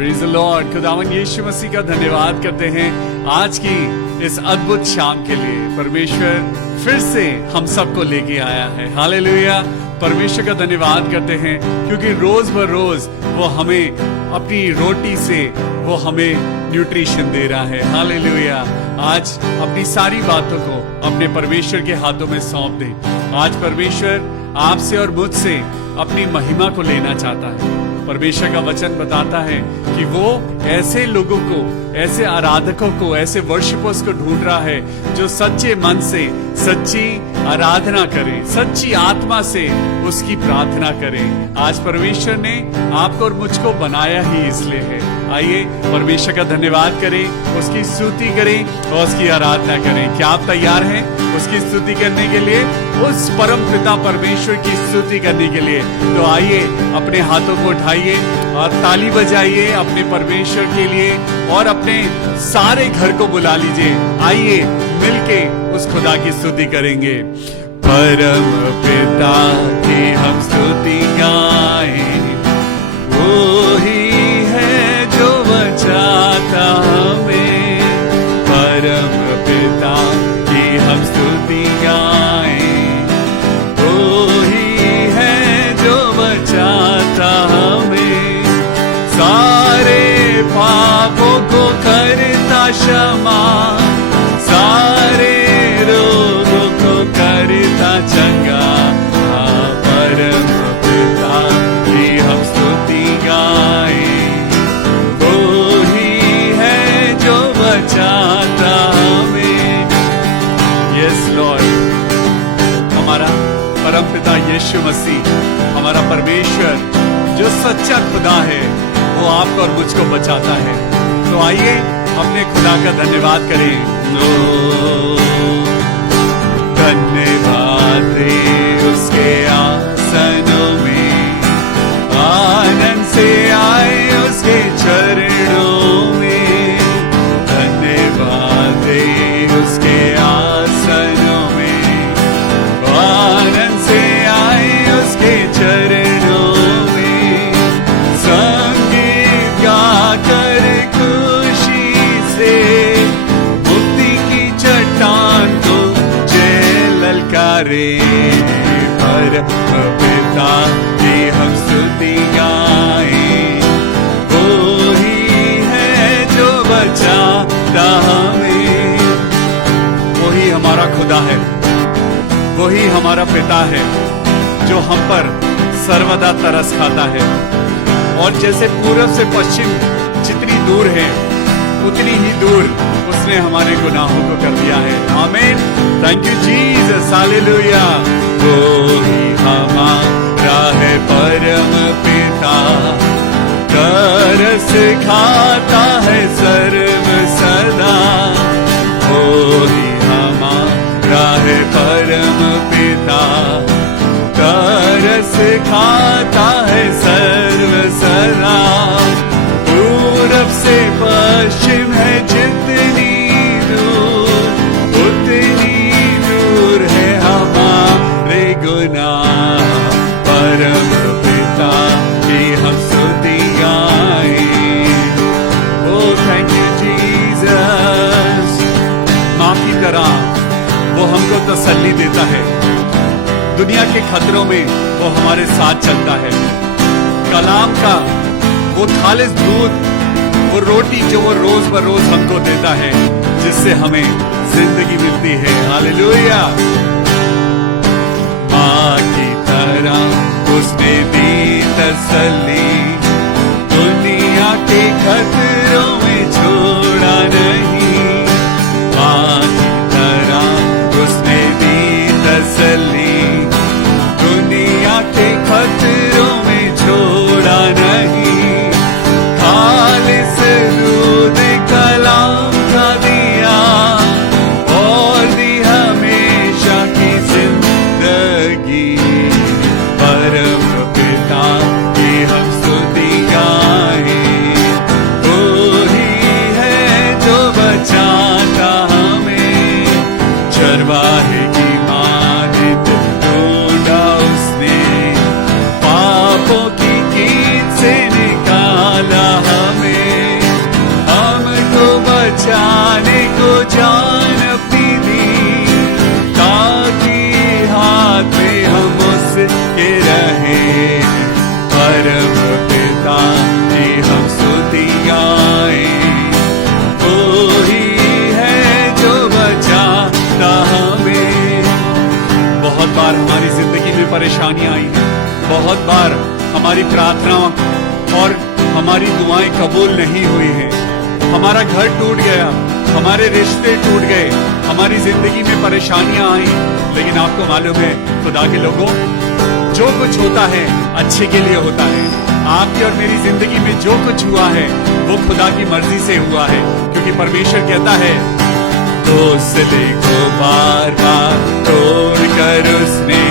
Praise the Lord. खुदावंद यीशु मसीह का धन्यवाद करते हैं आज की इस अद्भुत शाम के लिए। परमेश्वर फिर से हम सबको लेके आया है। हालेलुया। परमेश्वर का धन्यवाद करते हैं क्योंकि रोज ब रोज वो हमें अपनी रोटी से वो हमें न्यूट्रिशन दे रहा है। हालेलुया। आज अपनी सारी बातों को अपने परमेश्वर के हाथों में सौंप दें। आज परमेश्वर आपसे और मुझसे अपनी महिमा को लेना चाहता है। परमेश्वर का वचन बताता है कि वो ऐसे लोगों को, ऐसे आराधकों को, ऐसे वर्शिपर्स को ढूंढ रहा है जो सच्चे मन से सच्ची आराधना करें, सच्ची आत्मा से उसकी प्रार्थना करें। आज परमेश्वर ने आपको और मुझको बनाया ही इसलिए है। आइए परमेश्वर का धन्यवाद करें, उसकी स्तुति करें और उसकी आराधना करें। क्या आप तैयार हैं उसकी स्तुति करने के लिए, उस परम पिता परमेश्वर की स्तुति करने के लिए? तो आइए अपने हाथों को उठाइए और ताली बजाइए अपने परमेश्वर के लिए और अपने सारे घर को बुला लीजिए। आइए मिलके उस खुदा की स्तुति करेंगे। परम पिता की हम स्तुति गाएं, वो ही है जो बचाता हमें। परम पिता की हम स्तुति गाएं, वो ही है जो बचाता हमें। सारे पापों को करता क्षमा, सारे रोगों को करता चंगा। परम पिता की हम स्तुति गाएं, वो ही है जो बचाता हमें। Yes Lord. हमारा परम पिता यीशु मसीह, हमारा परमेश्वर जो सच्चा खुदा है, वो आपको और मुझको बचाता है। तो आइए अपने खुदा का धन्यवाद करें। धन्यवाद दे उसके आसनों में, आनंद से आए उसके चरणों में। धन्यवाद दे उसके आसनों में, आनंद से आए उसके चरणों में। संगीत गाकर खुशी से मुक्ति की चट्टान को जय ललकारे। परम पिता की हम स्तुति गाएं, वो ही है जो बचाता हमें। वही हमारा खुदा है, वही हमारा पिता है जो हम पर सर्वदा तरस खाता है। और जैसे पूरब से पश्चिम जितनी दूर है, उतनी ही दूर उसने हमारे गुनाहों को कर दिया है। आमीन। Thank you Jesus. हालेलुया। वो ही हमारा है परम पिता, तरस खाता है सर्व सदा। वो ही हमारा है परम पिता, तरस खाता है सर्व सदा। पूरब से पश्चिम है जितनी दूर, उतनी दूर है हमारे गुनाह। परम पिता की हम स्तुति गाएं। ओ थैंक यू जीसस। माँ की तरह वो हमको तसल्ली देता है। दुनिया के खतरों में वो हमारे साथ चलता है। कलाम का वो खालिस दूध, वो रोटी जो वो रोज बरोज हमको देता है, जिससे हमें जिंदगी मिलती है। हालेलुया। माँ की तरह उसने दी तसल्ली, दुनिया के खतरों में छोड़ा नहीं। माँ की तरह उसने दी तसल्ली, दुनिया के खतरों में छोड़ा नहीं। खालिस दूध कलाम का दिया और दी हमेशा की जिंदगी। परम पिता की हम स्तुति गाएं, वो परेशानियां आई हैं। बहुत बार हमारी प्रार्थनाओं और हमारी दुआएं कबूल नहीं हुई हैं। हमारा घर टूट गया, हमारे रिश्ते टूट गए, हमारी जिंदगी में परेशानियां आई। लेकिन आपको मालूम है खुदा के लोगों, जो कुछ होता है अच्छे के लिए होता है। आपकी और मेरी जिंदगी में जो कुछ हुआ है वो खुदा की मर्जी से हुआ है, क्योंकि परमेश्वर कहता है हौसले को बार बार तोड़ कर उसने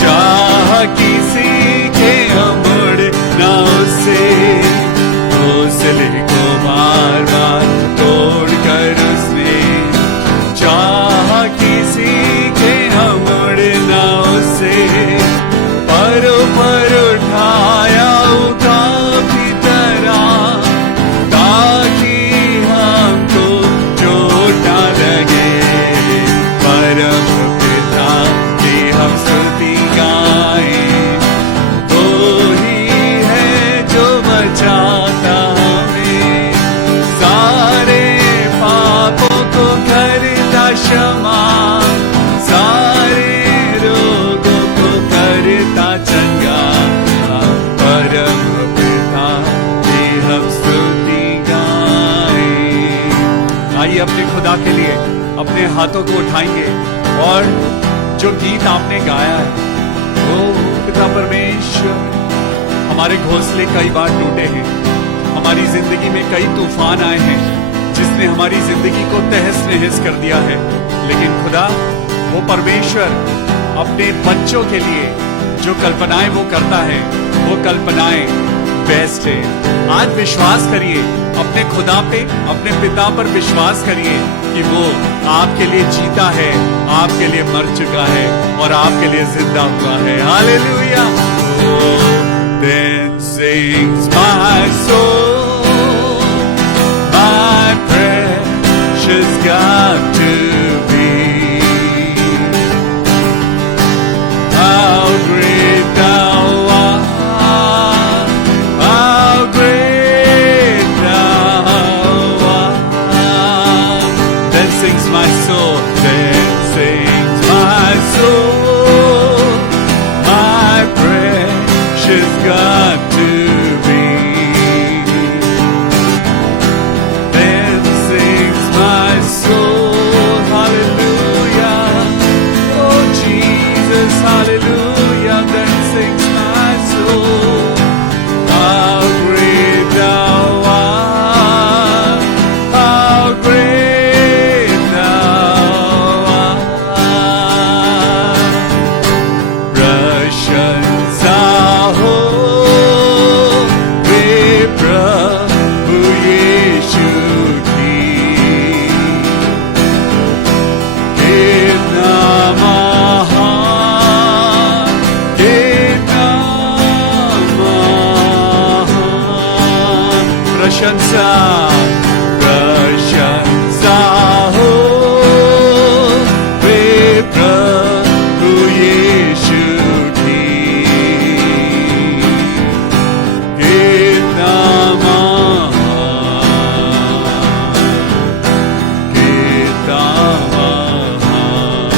चाह किसी के मुड़ ना उसे। हौसले को बार बार तोड़ कर उसने चाह किसी के मुड़ ना उसे। पर उठाया काफी तरह ताकि हमको चोट ना लगे। परम पिता की हम स्तुति गाएं, वो ही है जो बचाता हमें, सारे पापों को करता क्षमा, सारे रोगों को करता चंगा। परम पिता की हम स्तुति गाएं। आइए अपने खुदा के लिए अपने हाथों को उठाएंगे और जो गीत आपने गाया है, ओ पिता परमेश्वर, हमारे घोंसले कई बार टूटे हैं, हमारी जिंदगी में कई तूफान आए हैं जिसने हमारी जिंदगी को तहस नहस कर दिया है। लेकिन खुदा वो परमेश्वर अपने बच्चों के लिए जो कल्पनाएं वो करता है, वो कल्पनाएं बेस्ट है। आज विश्वास करिए अपने खुदा पे, अपने पिता पर विश्वास करिए कि वो आपके लिए जीता है, आपके लिए मर चुका है और आपके लिए जिंदा हुआ है। Hallelujah. Then sings my soul, my precious God to thee. How great thou art, how great thou art. Then sings my soul, then sings my soul, my precious God to thee. Then sings my soul, hallelujah. Oh Jesus, hallelujah. Then sings my soul, how great thou art, how great thou art. प्रशंसा हो वे प्रभु यीशु की, कितना महान, कितना महान। प्रशंसा प्रशंसा हो वे प्रभु यीशु की, कितना महान, कितना महान।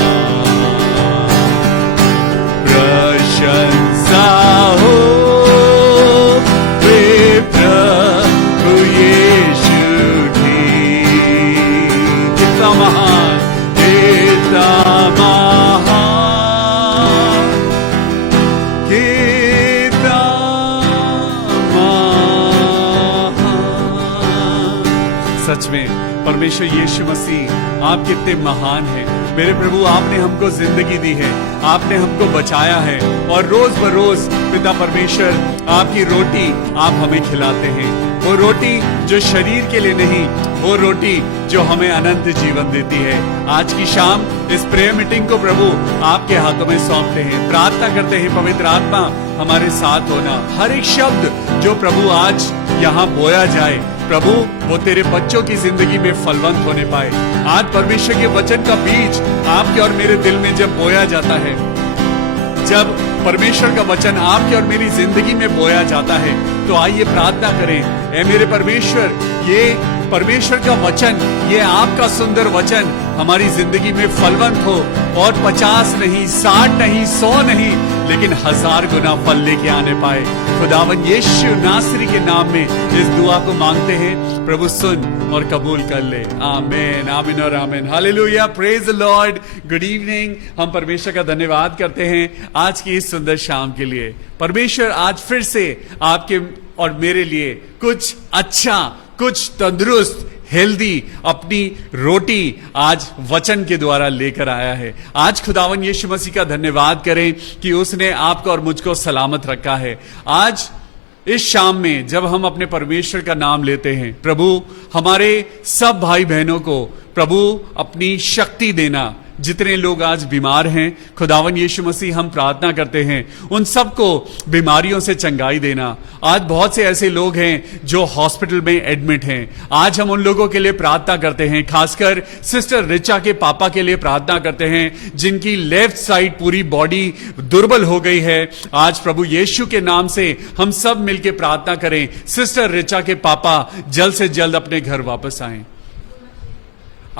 प्रशंसा हो वे प्रभु यीशु की, कितना महान, कितना महान, कितना महान। सच में परमेश्वर यीशु मसीह आप कितने महान हैं। मेरे प्रभु, आपने हमको जिंदगी दी है, आपने हमको बचाया है और रोज बरोज पिता परमेश्वर आपकी रोटी आप हमें खिलाते हैं। वो रोटी जो शरीर के लिए नहीं, वो रोटी जो हमें अनंत जीवन देती है। आज की शाम इस प्रेयर मीटिंग को प्रभु आपके हाथों में सौंपते हैं। प्रार्थना करते हैं पवित्र आत्मा हमारे साथ होना। हर एक शब्द जो प्रभु आज यहाँ बोया जाए, प्रभु वो तेरे बच्चों की जिंदगी में फलवंत होने पाए। आज परमेश्वर के वचन का बीज आपके और मेरे दिल में जब बोया जाता है, जब परमेश्वर का वचन आपकी और मेरी जिंदगी में बोया जाता है, तो आइए प्रार्थना करें। ऐ मेरे परमेश्वर, ये परमेश्वर का वचन, ये आपका सुंदर वचन हमारी जिंदगी में फलवंत हो और 50 नहीं, 60 नहीं, 100 नहीं, लेकिन 1000 गुना फल लेके आने पाए। खुदावन यीशु नासरी के नाम में इस दुआ को मांगते हैं, प्रभु सुन और कबूल कर ले। आमीन, आमीन और आमीन। Hallelujah, praise the Lord. Good evening. हम परमेश्वर का धन्यवाद करते हैं आज की इस सुंदर शाम के लिए। परमेश्वर आज फिर से आपके और मेरे लिए कुछ अच्छा, कुछ तंदुरुस्त, हेल्दी अपनी रोटी आज वचन के द्वारा लेकर आया है। आज खुदावन यीशु मसीह का धन्यवाद करें कि उसने आपको और मुझको सलामत रखा है। आज इस शाम में जब हम अपने परमेश्वर का नाम लेते हैं, प्रभु हमारे सब भाई बहनों को प्रभु अपनी शक्ति देना। जितने लोग आज बीमार हैं, खुदावन यीशु मसीह हम प्रार्थना करते हैं उन सबको बीमारियों से चंगाई देना। आज बहुत से ऐसे लोग हैं जो हॉस्पिटल में एडमिट हैं, आज हम उन लोगों के लिए प्रार्थना करते हैं। खासकर सिस्टर रिचा के पापा के लिए प्रार्थना करते हैं जिनकी लेफ्ट साइड पूरी बॉडी दुर्बल हो गई है। आज प्रभु यीशु के नाम से हम सब मिलकर प्रार्थना करें, सिस्टर रिचा के पापा जल्द से जल्द अपने घर वापस आएं।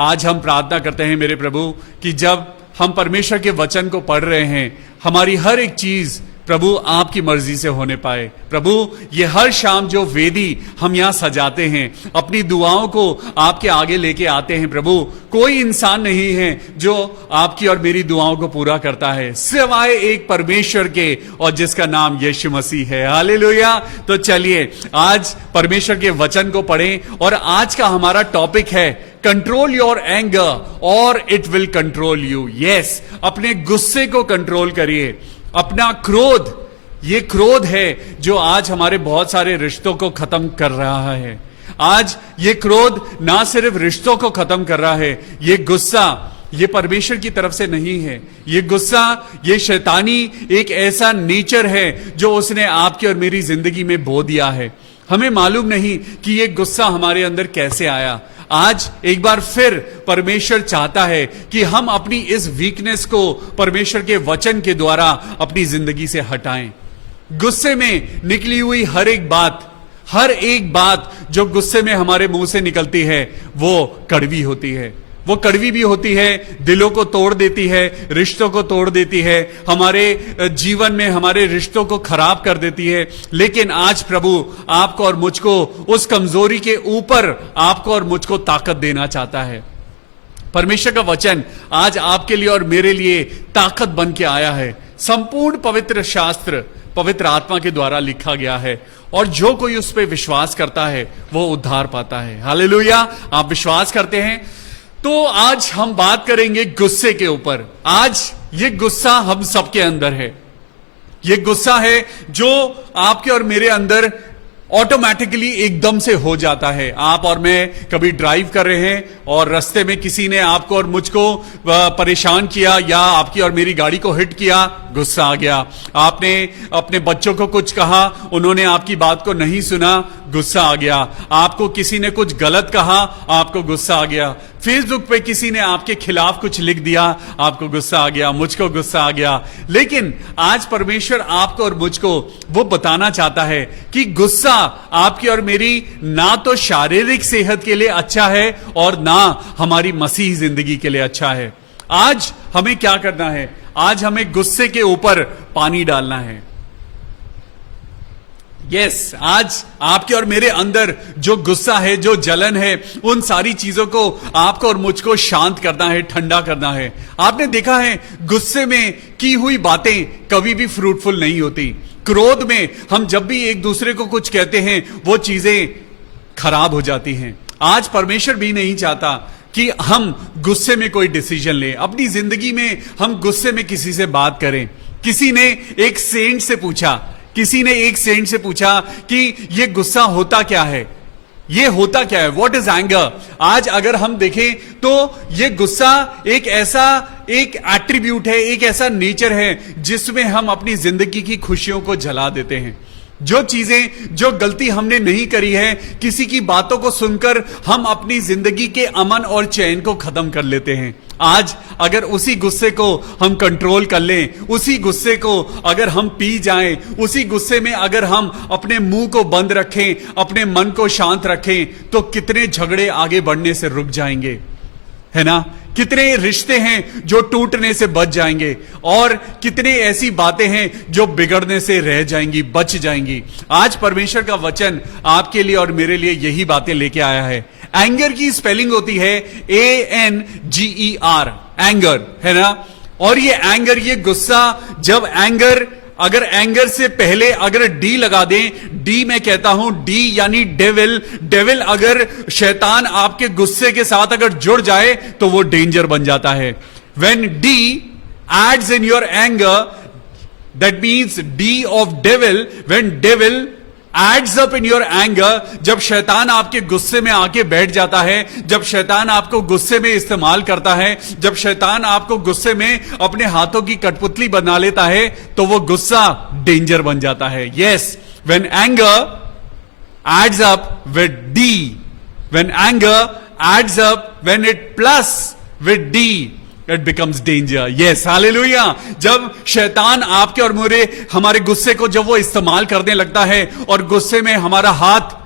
आज हम प्रार्थना करते हैं मेरे प्रभु कि जब हम परमेश्वर के वचन को पढ़ रहे हैं, हमारी हर एक चीज प्रभु आपकी मर्जी से होने पाए। प्रभु ये हर शाम जो वेदी हम यहां सजाते हैं, अपनी दुआओं को आपके आगे लेके आते हैं, प्रभु कोई इंसान नहीं है जो आपकी और मेरी दुआओं को पूरा करता है सिवाय एक परमेश्वर के, और जिसका नाम यीशु मसीह है। हालेलुया। तो चलिए आज परमेश्वर के वचन को पढ़ें और आज का हमारा टॉपिक है कंट्रोल योर एंगर और it will control you. Yes, अपने गुस्से को कंट्रोल करिए, अपना क्रोध। ये क्रोध है जो आज हमारे बहुत सारे रिश्तों को खत्म कर रहा है। आज ये क्रोध ना सिर्फ रिश्तों को खत्म कर रहा है, ये गुस्सा ये परमेश्वर की तरफ से नहीं है। ये गुस्सा, ये शैतानी एक ऐसा नेचर है जो उसने आपकी और मेरी जिंदगी में बो दिया है। हमें मालूम नहीं कि ये गुस्सा हमारे अंदर कैसे आया। आज एक बार फिर परमेश्वर चाहता है कि हम अपनी इस वीकनेस को परमेश्वर के वचन के द्वारा अपनी जिंदगी से हटाएं। गुस्से में निकली हुई हर एक बात जो गुस्से में हमारे मुंह से निकलती है वो कड़वी होती है। वो कड़वी भी होती है, दिलों को तोड़ देती है, रिश्तों को तोड़ देती है, हमारे जीवन में हमारे रिश्तों को खराब कर देती है। लेकिन आज प्रभु आपको और मुझको उस कमजोरी के ऊपर आपको और मुझको ताकत देना चाहता है। परमेश्वर का वचन आज आपके लिए और मेरे लिए ताकत बन के आया है। संपूर्ण पवित्र शास्त्र पवित्र आत्मा के द्वारा लिखा गया है और जो कोई उस पर विश्वास करता है वो उद्धार पाता है। हालेलुया। आप विश्वास करते हैं? तो आज हम बात करेंगे गुस्से के ऊपर। आज ये गुस्सा हम सबके अंदर है। ये गुस्सा है जो आपके और मेरे अंदर ऑटोमेटिकली एकदम से हो जाता है। आप और मैं कभी ड्राइव कर रहे हैं और रास्ते में किसी ने आपको और मुझको परेशान किया या आपकी और मेरी गाड़ी को हिट किया, गुस्सा आ गया। आपने अपने बच्चों को कुछ कहा, उन्होंने आपकी बात को नहीं सुना, गुस्सा आ गया। आपको किसी ने कुछ गलत कहा, आपको गुस्सा आ गया। फेसबुक पे किसी ने आपके खिलाफ कुछ लिख दिया, आपको गुस्सा आ गया, मुझको गुस्सा आ गया। लेकिन आज परमेश्वर आपको और मुझको वो बताना चाहता है कि गुस्सा आपकी और मेरी ना तो शारीरिक सेहत के लिए अच्छा है और ना हमारी मसीह जिंदगी के लिए अच्छा है। आज हमें क्या करना है? आज हमें गुस्से के ऊपर पानी डालना है। यस, आज आपके और मेरे अंदर जो गुस्सा है, जो जलन है, उन सारी चीजों को आपको और मुझको शांत करना है, ठंडा करना है। आपने देखा है गुस्से में की हुई बातें कभी भी फ्रूटफुल नहीं होती। क्रोध में हम जब भी एक दूसरे को कुछ कहते हैं वो चीजें खराब हो जाती हैं। आज परमेश्वर भी नहीं चाहता कि हम गुस्से में कोई डिसीजन लें, अपनी जिंदगी में हम गुस्से में किसी से बात करें। किसी ने एक सेंट से पूछा कि ये गुस्सा होता क्या है, ये होता क्या है, व्हाट इज एंगर। आज अगर हम देखें तो ये गुस्सा एक एट्रीब्यूट है, एक ऐसा नेचर है जिसमें हम अपनी जिंदगी की खुशियों को जला देते हैं। जो चीजें, जो गलती हमने नहीं करी है, किसी की बातों को सुनकर हम अपनी जिंदगी के अमन और चैन को खत्म कर लेते हैं। आज अगर उसी गुस्से को हम कंट्रोल कर लें, उसी गुस्से को अगर हम पी जाएं, उसी गुस्से में अगर हम अपने मुंह को बंद रखें, अपने मन को शांत रखें, तो कितने झगड़े आगे बढ़ने से रुक जाएंगे। है ना? कितने रिश्ते हैं जो टूटने से बच जाएंगे, और कितने ऐसी बातें हैं जो बिगड़ने से रह जाएंगी, बच जाएंगी। आज परमेश्वर का वचन आपके लिए और मेरे लिए यही बातें लेके आया है। एंगर की स्पेलिंग होती है ANGER, एंगर, है ना? और ये एंगर, ये गुस्सा, जब एंगर, अगर एंगर से पहले अगर डी लगा दें, डी मैं कहता हूं, डी यानी डेविल, डेविल अगर शैतान आपके गुस्से के साथ अगर जुड़ जाए तो वो डेंजर बन जाता है। When D adds in your anger, that means D of devil, when devil adds up in your anger, जब शैतान आपके गुस्से में आके बैठ जाता है, जब शैतान आपको गुस्से में इस्तेमाल करता है, जब शैतान आपको गुस्से में अपने हाथों की कठपुतली बना लेता है, तो वो गुस्सा डेंजर बन जाता है। Yes, when anger adds up with D, when anger adds up, when it plus with D, it becomes danger. Yes, hallelujah. जब शैतान आपके और मेरे, हमारे गुस्से को जब वो इस्तेमाल करने लगता है और गुस्से में हमारा हाथ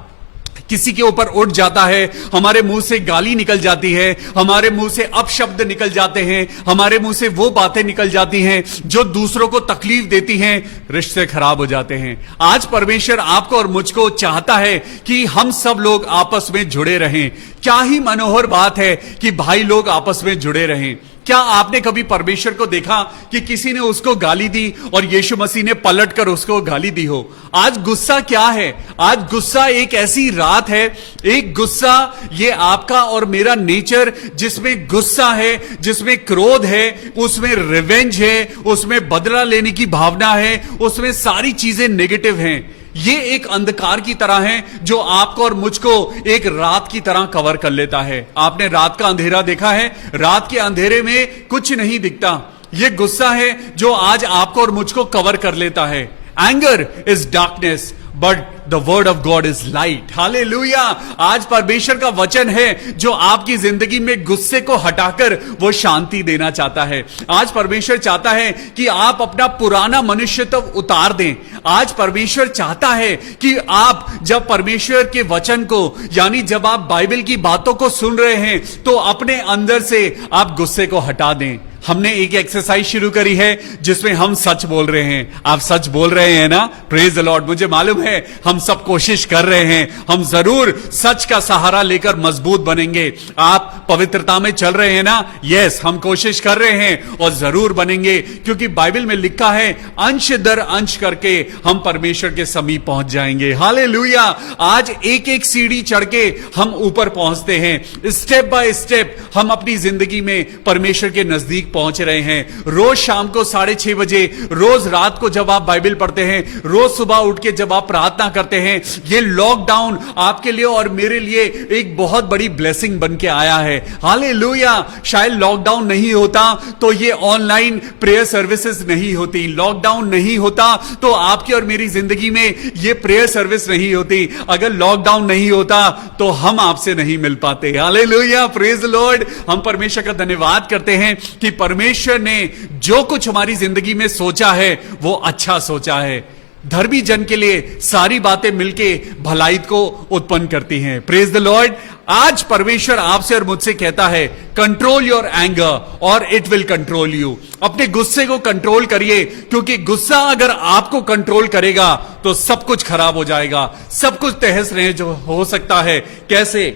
किसी के ऊपर उठ जाता है, हमारे मुंह से गाली निकल जाती है, हमारे मुंह से अपशब्द निकल जाते हैं, हमारे मुंह से वो बातें निकल जाती हैं जो दूसरों को तकलीफ देती हैं, रिश्ते खराब हो जाते हैं। आज परमेश्वर आपको और मुझको चाहता है कि हम सब लोग आपस में जुड़े रहें। क्या ही मनोहर बात है कि भाई लोग आपस में जुड़े रहें। क्या आपने कभी परमेश्वर को देखा कि किसी ने उसको गाली दी और यीशु मसीह ने पलटकर उसको गाली दी हो? आज गुस्सा क्या है? आज गुस्सा एक ऐसी रात है, एक गुस्सा, ये आपका और मेरा नेचर, जिसमें गुस्सा है, जिसमें क्रोध है, उसमें रिवेंज है, उसमें बदला लेने की भावना है, उसमें सारी चीजें नेगेटिव हैं। ये एक अंधकार की तरह है जो आपको और मुझको एक रात की तरह कवर कर लेता है। आपने रात का अंधेरा देखा है? रात के अंधेरे में कुछ नहीं दिखता। ये गुस्सा है जो आज आपको और मुझको कवर कर लेता है। Anger is darkness but the word of God is light. Hallelujah. आज परमेश्वर का वचन है जो आपकी जिंदगी में गुस्से को हटाकर वो शांति देना चाहता है। आज परमेश्वर चाहता है कि आप अपना पुराना मनुष्य तो उतार दें। आज परमेश्वर चाहता है कि आप जब परमेश्वर के वचन को, यानी जब आप बाइबल की बातों को सुन रहे हैं, तो अपने अंदर से आप गुस्से को हटा दें। हमने एक एक्सरसाइज शुरू करी है जिसमें हम सच बोल रहे हैं। आप सच बोल रहे हैं ना? Praise the Lord. मुझे मालूम है हम सब कोशिश कर रहे हैं, हम जरूर सच का सहारा लेकर मजबूत बनेंगे। आप पवित्रता में चल रहे हैं ना? यस, हम कोशिश कर रहे हैं और जरूर बनेंगे, क्योंकि बाइबल में लिखा है अंश दर अंश करके हम परमेश्वर के समीप पहुंच जाएंगे। हालेलुया। आज एक एक सीढ़ी चढ़ के हम ऊपर पहुंचते हैं। स्टेप बाय स्टेप हम अपनी जिंदगी में परमेश्वर के नजदीक पहुंच रहे हैं। रोज शाम को 6:30 बजे, रोज रात को जब आप बाइबल पढ़ते हैं, रोज सुबह उठ के जब आप प्रार्थना करते हैं, ये लॉकडाउन आपके लिए और मेरे लिए एक बहुत बड़ी ब्लेसिंग बन के आया है। हालेलुया। शायद लॉकडाउन नहीं होता तो ये ऑनलाइन प्रेयर सर्विसेज नहीं होती। लॉकडाउन नहीं होता तो आपकी और मेरी जिंदगी में ये प्रेयर सर्विस नहीं होती। अगर लॉकडाउन नहीं होता तो हम आपसे नहीं मिल पाते। हालेलुया। Praise the Lord. हम परमेश्वर का धन्यवाद करते हैं कि परमेश्वर ने जो कुछ हमारी जिंदगी में सोचा है वो अच्छा सोचा है। धर्मी जन के लिए सारी बातें मिलके भलाई को उत्पन्न करती हैं। Praise the Lord. आज परमेश्वर आपसे और मुझसे कहता है, कंट्रोल योर एंगर और इट विल कंट्रोल यू। अपने गुस्से को कंट्रोल करिए, क्योंकि गुस्सा अगर आपको कंट्रोल करेगा तो सब कुछ खराब हो जाएगा, सब कुछ तहस नहस जो हो सकता है। कैसे?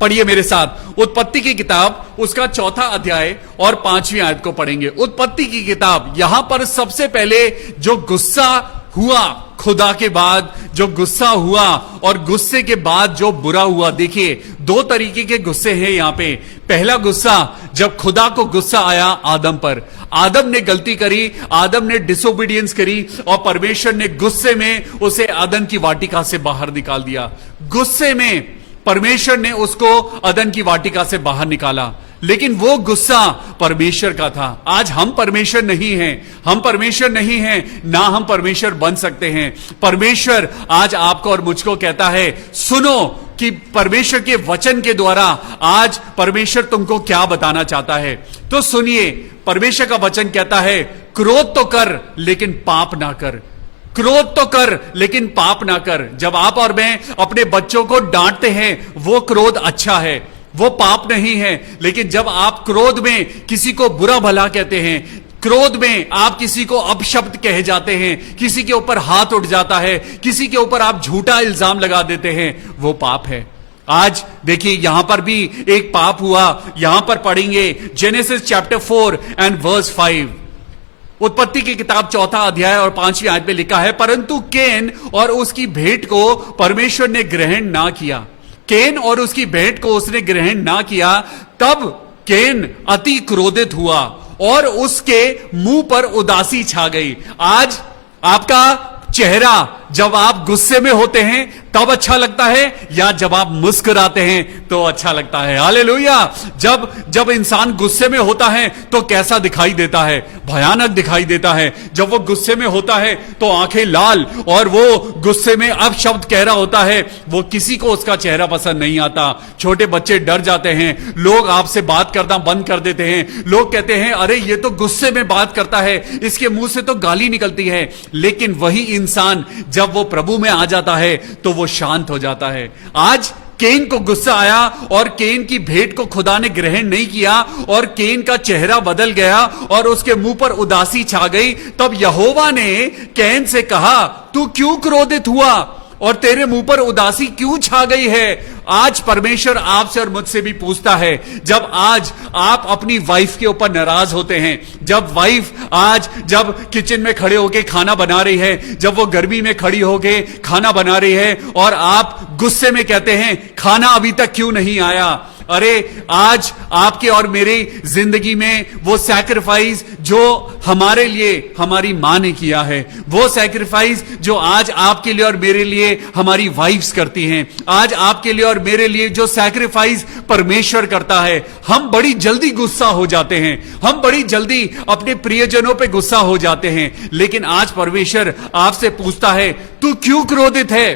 पढ़िए मेरे साथ उत्पत्ति की किताब, उसका 4था अध्याय और 5वीं आयत को पढ़ेंगे। उत्पत्ति की किताब, यहां पर सबसे पहले जो गुस्सा हुआ खुदा के बाद, जो गुस्सा हुआ और गुस्से के बाद जो बुरा हुआ, देखिए 2 तरीके के गुस्से हैं यहां पे। पहला गुस्सा, जब खुदा को गुस्सा आया आदम पर, आदम ने गलती करी, आदम ने डिसोबीडियंस करी और परमेश्वर ने गुस्से में उसे अदन की वाटिका से बाहर निकाल दिया। गुस्से में परमेश्वर ने उसको अदन की वाटिका से बाहर निकाला, लेकिन वो गुस्सा परमेश्वर का था। आज हम परमेश्वर नहीं हैं, हम परमेश्वर नहीं हैं, ना हम परमेश्वर बन सकते हैं। परमेश्वर आज आपको और मुझको कहता है, सुनो कि परमेश्वर के वचन के द्वारा आज परमेश्वर तुमको क्या बताना चाहता है। तो सुनिए, परमेश्वर का वचन कहता है, क्रोध तो कर लेकिन पाप ना कर। क्रोध तो कर लेकिन पाप ना कर। जब आप और मैं अपने बच्चों को डांटते हैं, वो क्रोध अच्छा है। वो पाप नहीं है। लेकिन जब आप क्रोध में किसी को बुरा भला कहते हैं, क्रोध में आप किसी को अपशब्द कह जाते हैं, किसी के ऊपर हाथ उठ जाता है, किसी के ऊपर आप झूठा इल्जाम लगा देते हैं, वो पाप है। आज देखिए यहां पर भी एक पाप हुआ। यहां पर पढ़ेंगे जेनेसिस चैप्टर 4 एंड वर्स 5। उत्पत्ति की किताब 4 अध्याय और 5वीं आयत में लिखा है, परंतु केन और उसकी भेंट को परमेश्वर ने ग्रहण ना किया। केन और उसकी भेंट को उसने ग्रहण ना किया। तब केन अति क्रोधित हुआ और उसके मुंह पर उदासी छा गई। आज आपका चेहरा जब आप गुस्से में होते हैं तब अच्छा लगता है, या जब आप मुस्कुराते हैं तो अच्छा लगता है? हालेलुया। जब इंसान गुस्से में होता है तो कैसा दिखाई देता है? भयानक दिखाई देता है। जब वो गुस्से में होता है तो आंखें लाल, और वो गुस्से में अपशब्द कह रहा होता है। वो किसी को उसका चेहरा पसंद नहीं आता। छोटे बच्चे डर जाते हैं, लोग आपसे बात करना बंद कर देते हैं। लोग कहते हैं अरे ये तो गुस्से में बात करता है, इसके मुंह से तो गाली निकलती है। लेकिन वही इंसान जब वो प्रभु में आ जाता है तो वो शांत हो जाता है। आज केन को गुस्सा आया और केन की भेंट को खुदा ने ग्रहण नहीं किया, और केन का चेहरा बदल गया और उसके मुंह पर उदासी छा गई। तब यहोवा ने केन से कहा, तू क्यों क्रोधित हुआ और तेरे मुंह पर उदासी क्यों छा गई है? आज परमेश्वर आपसे और मुझसे भी पूछता है, जब आज आप अपनी वाइफ के ऊपर नाराज होते हैं, जब वाइफ आज जब किचन में खड़े होके खाना बना रही है, जब वो गर्मी में खड़ी होके खाना बना रही है और आप गुस्से में कहते हैं खाना अभी तक क्यों नहीं आया? अरे आज आपके और मेरी जिंदगी में वो सैक्रिफाइस जो हमारे लिए हमारी मां ने किया है, वो सैक्रिफाइस जो आज आपके लिए और मेरे लिए हमारी वाइफ्स करती हैं, आज आपके लिए और मेरे लिए जो सैक्रिफाइस परमेश्वर करता है, हम बड़ी जल्दी गुस्सा हो जाते हैं। हम बड़ी जल्दी अपने प्रियजनों पे गुस्सा हो जाते हैं। लेकिन आज परमेश्वर आपसे पूछता है, तू क्यों क्रोधित है?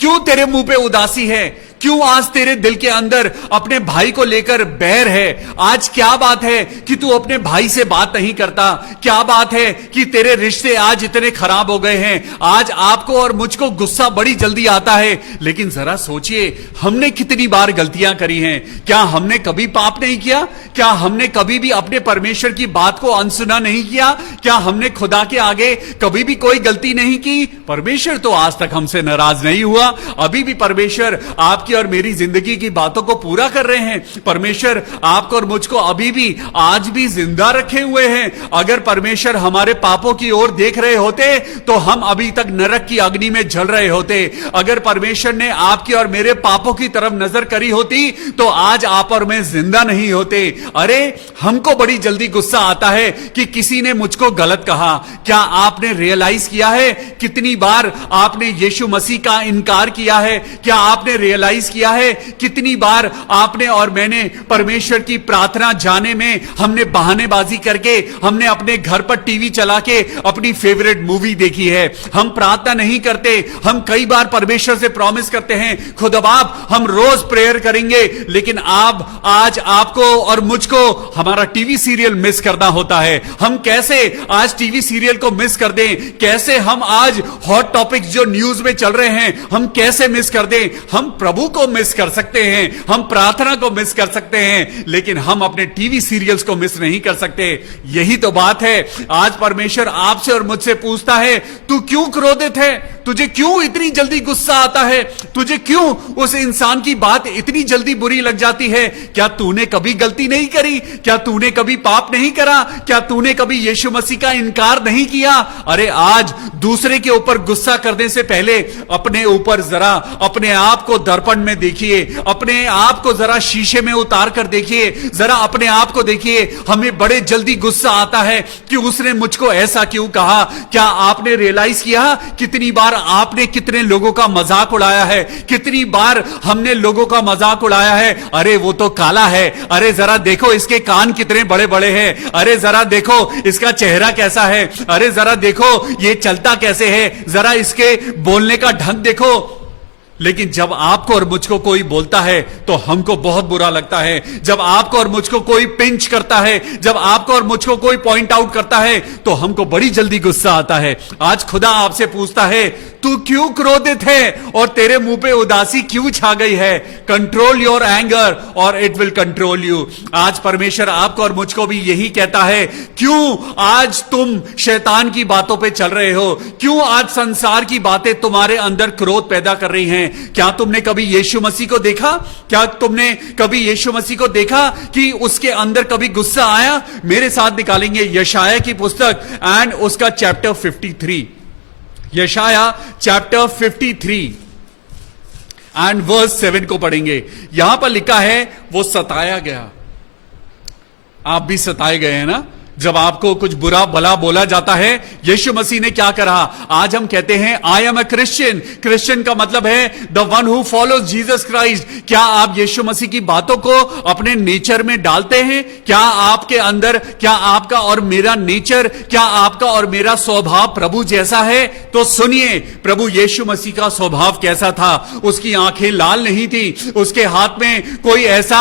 क्यों तेरे मुंह पे उदासी है? क्यों आज तेरे दिल के अंदर अपने भाई को लेकर बैर है? आज क्या बात है कि तू अपने भाई से बात नहीं करता? क्या बात है कि तेरे रिश्ते आज इतने खराब हो गए हैं? आज आपको और मुझको गुस्सा बड़ी जल्दी आता है। लेकिन जरा सोचिए, हमने कितनी बार गलतियां करी हैं? क्या हमने कभी पाप नहीं किया? क्या हमने कभी भी अपने परमेश्वर की बात को अनसुना नहीं किया? क्या हमने खुदा के आगे कभी भी कोई गलती नहीं की? परमेश्वर तो आज तक हमसे नाराज नहीं हुआ। अभी भी परमेश्वर आपकी और मेरी जिंदगी की बातों को पूरा कर रहे हैं। परमेश्वर आपको और मुझको अभी भी आज भी जिंदा रखे हुए हैं। अगर परमेश्वर हमारे पापों की ओर देख रहे होते तो हम अभी तक नरक की अग्नि में जल रहे होते। अगर परमेश्वर ने आपकी और मेरे पापों की तरफ नजर करी होती तो आज आप और मैं जिंदा नहीं होते। अरे हमको बड़ी जल्दी गुस्सा आता है कि किसी ने मुझको गलत कहा। क्या आपने रियलाइज किया है कितनी बार आपने यीशु मसीह का इनकार किया है? क्या आपने रियलाइज किया है कितनी बार आपने और मैंने परमेश्वर की प्रार्थना जाने में हमने बहानेबाजी करके हमने अपने घर पर टीवी चला के अपनी फेवरेट मूवी देखी है? हम प्रार्थना नहीं करते। हम कई बार परमेश्वर से प्रॉमिस करते हैं, खुदा बाप हम रोज प्रेयर करेंगे, लेकिन आप आज आपको और मुझको हमारा टीवी सीरियल मिस करना होता है। हम कैसे आज टीवी सीरियल को मिस कर दें? कैसे हम आज हॉट टॉपिक्स जो न्यूज में चल रहे हैं हम कैसे मिस कर दें? हम प्रभु को मिस कर सकते हैं, हम प्रार्थना को मिस कर सकते हैं, लेकिन हम अपने टीवी सीरियल्स को मिस नहीं कर सकते। यही तो बात है। आज परमेश्वर आपसे और मुझसे पूछता है, तू क्यों क्रोधित है? तुझे क्यों इतनी जल्दी गुस्सा आता है? तुझे क्यों उस इंसान की बात इतनी जल्दी बुरी लग जाती है? क्या तूने कभी गलती नहीं करी? क्या तूने कभी पाप नहीं करा? क्या तूने कभी यीशु मसीह का इनकार नहीं किया? अरे आज दूसरे के ऊपर गुस्सा करने से पहले अपने ऊपर जरा अपने आप को दर्पण में देखिए, अपने आप को जरा शीशे में उतार कर देखिए, जरा अपने आप को देखिए। हमें बड़े जल्दी गुस्सा आता है कि उसने मुझको ऐसा क्यों कहा। क्या आपने रियलाइज किया कितनी बार आपने कितने लोगों का मजाक उड़ाया है? कितनी बार हमने लोगों का मजाक उड़ाया है? अरे वो तो काला है, अरे जरा देखो इसके कान कितने बड़े बड़े हैं, अरे जरा देखो इसका चेहरा कैसा है, अरे जरा देखो ये चलता कैसे है, जरा इसके बोलने का ढंग देखो। लेकिन जब आपको और मुझको कोई बोलता है तो हमको बहुत बुरा लगता है। जब आपको और मुझको कोई पिंच करता है, जब आपको और मुझको कोई पॉइंट आउट करता है तो हमको बड़ी जल्दी गुस्सा आता है। आज खुदा आपसे पूछता है, तू क्यों क्रोधित है और तेरे मुंह पे उदासी क्यों छा गई है? कंट्रोल योर एंगर और इट विल कंट्रोल यू। आज परमेश्वर आपको और मुझको भी यही कहता है, क्यों आज तुम शैतान की बातों पे चल रहे हो? क्यों आज संसार की बातें तुम्हारे अंदर क्रोध पैदा कर रही हैं? क्या तुमने कभी यीशु मसीह को देखा? क्या तुमने कभी यीशु मसीह को देखा कि उसके अंदर कभी गुस्सा आया? मेरे साथ निकालेंगे यशाया की पुस्तक एंड उसका चैप्टर 53। यशाया चैप्टर 53 एंड वर्स 7 को पढ़ेंगे। यहां पर लिखा है, वो सताया गया। आप भी सताए गए हैं ना? जब आपको कुछ बुरा भला बोला जाता है, यीशु मसीह ने क्या करा? आज हम कहते हैं I am a Christian. Christian का मतलब है the one who follows Jesus Christ. क्या आप यीशु मसीह की बातों को अपने नेचर में डालते हैं? क्या आपके अंदर, क्या आपका और मेरा नेचर, क्या आपका और मेरा स्वभाव प्रभु जैसा है? तो सुनिए, प्रभु यीशु मसीह का स्वभाव कैसा था? उसकी आंखें लाल नहीं थी, उसके हाथ में कोई ऐसा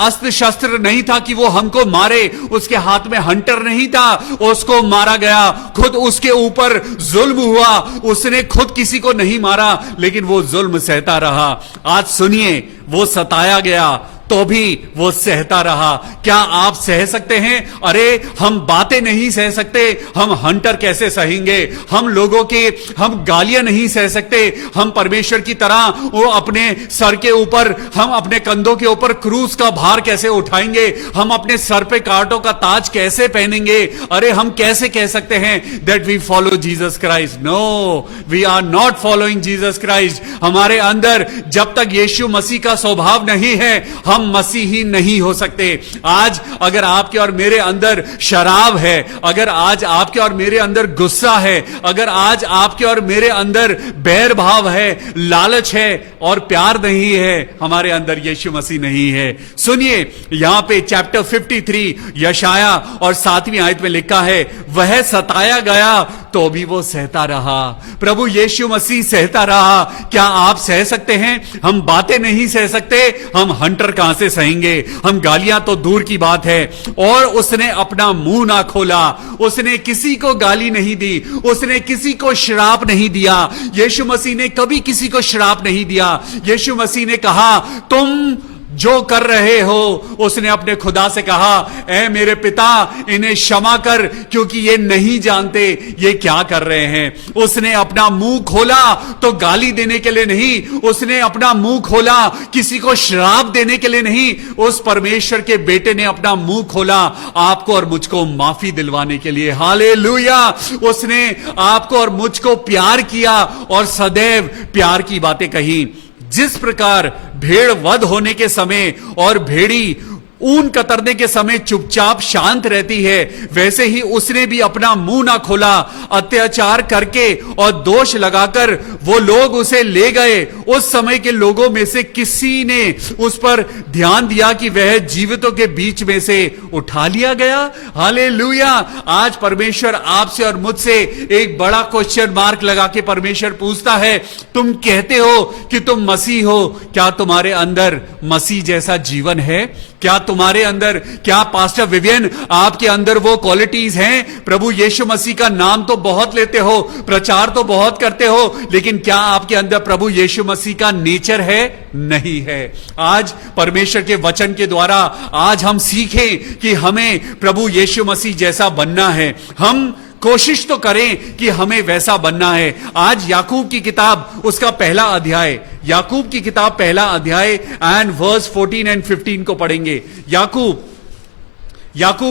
अस्त्र शस्त्र नहीं था कि वो हमको मारे, उसके हाथ में हंटर नहीं था, उसको मारा गया, खुद उसके ऊपर जुल्म हुआ, उसने खुद किसी को नहीं मारा, लेकिन वो जुल्म सहता रहा। आज सुनिए, वो सताया गया तो भी वो सहता रहा। क्या आप सह सकते हैं? अरे हम बातें नहीं सह सकते, हम हंटर कैसे सहेंगे? हम लोगों के, हम गालियां नहीं सह सकते, हम परमेश्वर की तरह वो अपने सर के ऊपर, हम अपने कंधों के ऊपर क्रूस का भार कैसे उठाएंगे? हम अपने सर पे कांटों का ताज कैसे पहनेंगे? अरे हम कैसे कह सकते हैं that we follow Jesus Christ? No, we are not following Jesus Christ. हमारे अंदर जब तक यीशु मसीह का स्वभाव नहीं है, हम मसीही नहीं हो सकते। आज अगर आपके और मेरे अंदर शराब है, अगर आज आपके और मेरे अंदर गुस्सा है, अगर आज आपके और मेरे अंदर बैर भाव है, लालच है और प्यार नहीं है, हमारे अंदर यीशु मसीह नहीं है। सुनिए, यहां पे चैप्टर 53 यशाया और 7वीं आयत में लिखा है, वह सताया गया तो भी वो सहता रहा। प्रभु यीशु मसीह सहता रहा। क्या आप सह सकते हैं? हम बातें नहीं सह सकते, हम हंटर कहां से सहेंगे? हम गालियां तो दूर की बात है। और उसने अपना मुंह ना खोला, उसने किसी को गाली नहीं दी, उसने किसी को श्राप नहीं दिया। यीशु मसीह ने कभी किसी को श्राप नहीं दिया। यीशु मसीह ने कहा, तुम जो कर रहे हो, उसने अपने खुदा से कहा, ऐ मेरे पिता, इन्हें क्षमा कर, क्योंकि ये नहीं जानते ये क्या कर रहे हैं। उसने अपना मुंह खोला तो गाली देने के लिए नहीं, उसने अपना मुंह खोला किसी को श्राप देने के लिए नहीं। उस परमेश्वर के बेटे ने अपना मुंह खोला आपको और मुझको माफी दिलवाने के लिए। हालेलुया! उसने आपको और मुझको प्यार किया और सदैव प्यार की बातें कही। जिस प्रकार भेड़ वध होने के समय और भेड़ी ऊन कतरने के समय चुपचाप शांत रहती है, वैसे ही उसने भी अपना मुंह ना खोला। अत्याचार करके और दोष लगाकर वो लोग उसे ले गए। उस समय के लोगों में से किसी ने उस पर ध्यान दिया कि वह जीवितों के बीच में से उठा लिया गया। हालेलुया! आज परमेश्वर आपसे और मुझसे एक बड़ा क्वेश्चन मार्क लगा के परमेश्वर पूछता है, तुम कहते हो कि तुम मसीह हो, क्या तुम्हारे अंदर मसीह जैसा जीवन है? क्या तुम्हारे अंदर, क्या पास्टर विवियन आपके अंदर वो क्वालिटीज हैं? प्रभु यीशु मसीह का नाम तो बहुत लेते हो, प्रचार तो बहुत करते हो, लेकिन क्या आपके अंदर प्रभु यीशु मसीह का नेचर है? नहीं है। आज परमेश्वर के वचन के द्वारा आज हम सीखें कि हमें प्रभु यीशु मसीह जैसा बनना है। हम कोशिश तो करें कि हमें वैसा बनना है। आज याकूब की किताब उसका पहला अध्याय, याकूब की किताब पहला अध्याय एंड वर्स 14 एंड 15 को पढ़ेंगे। याकूब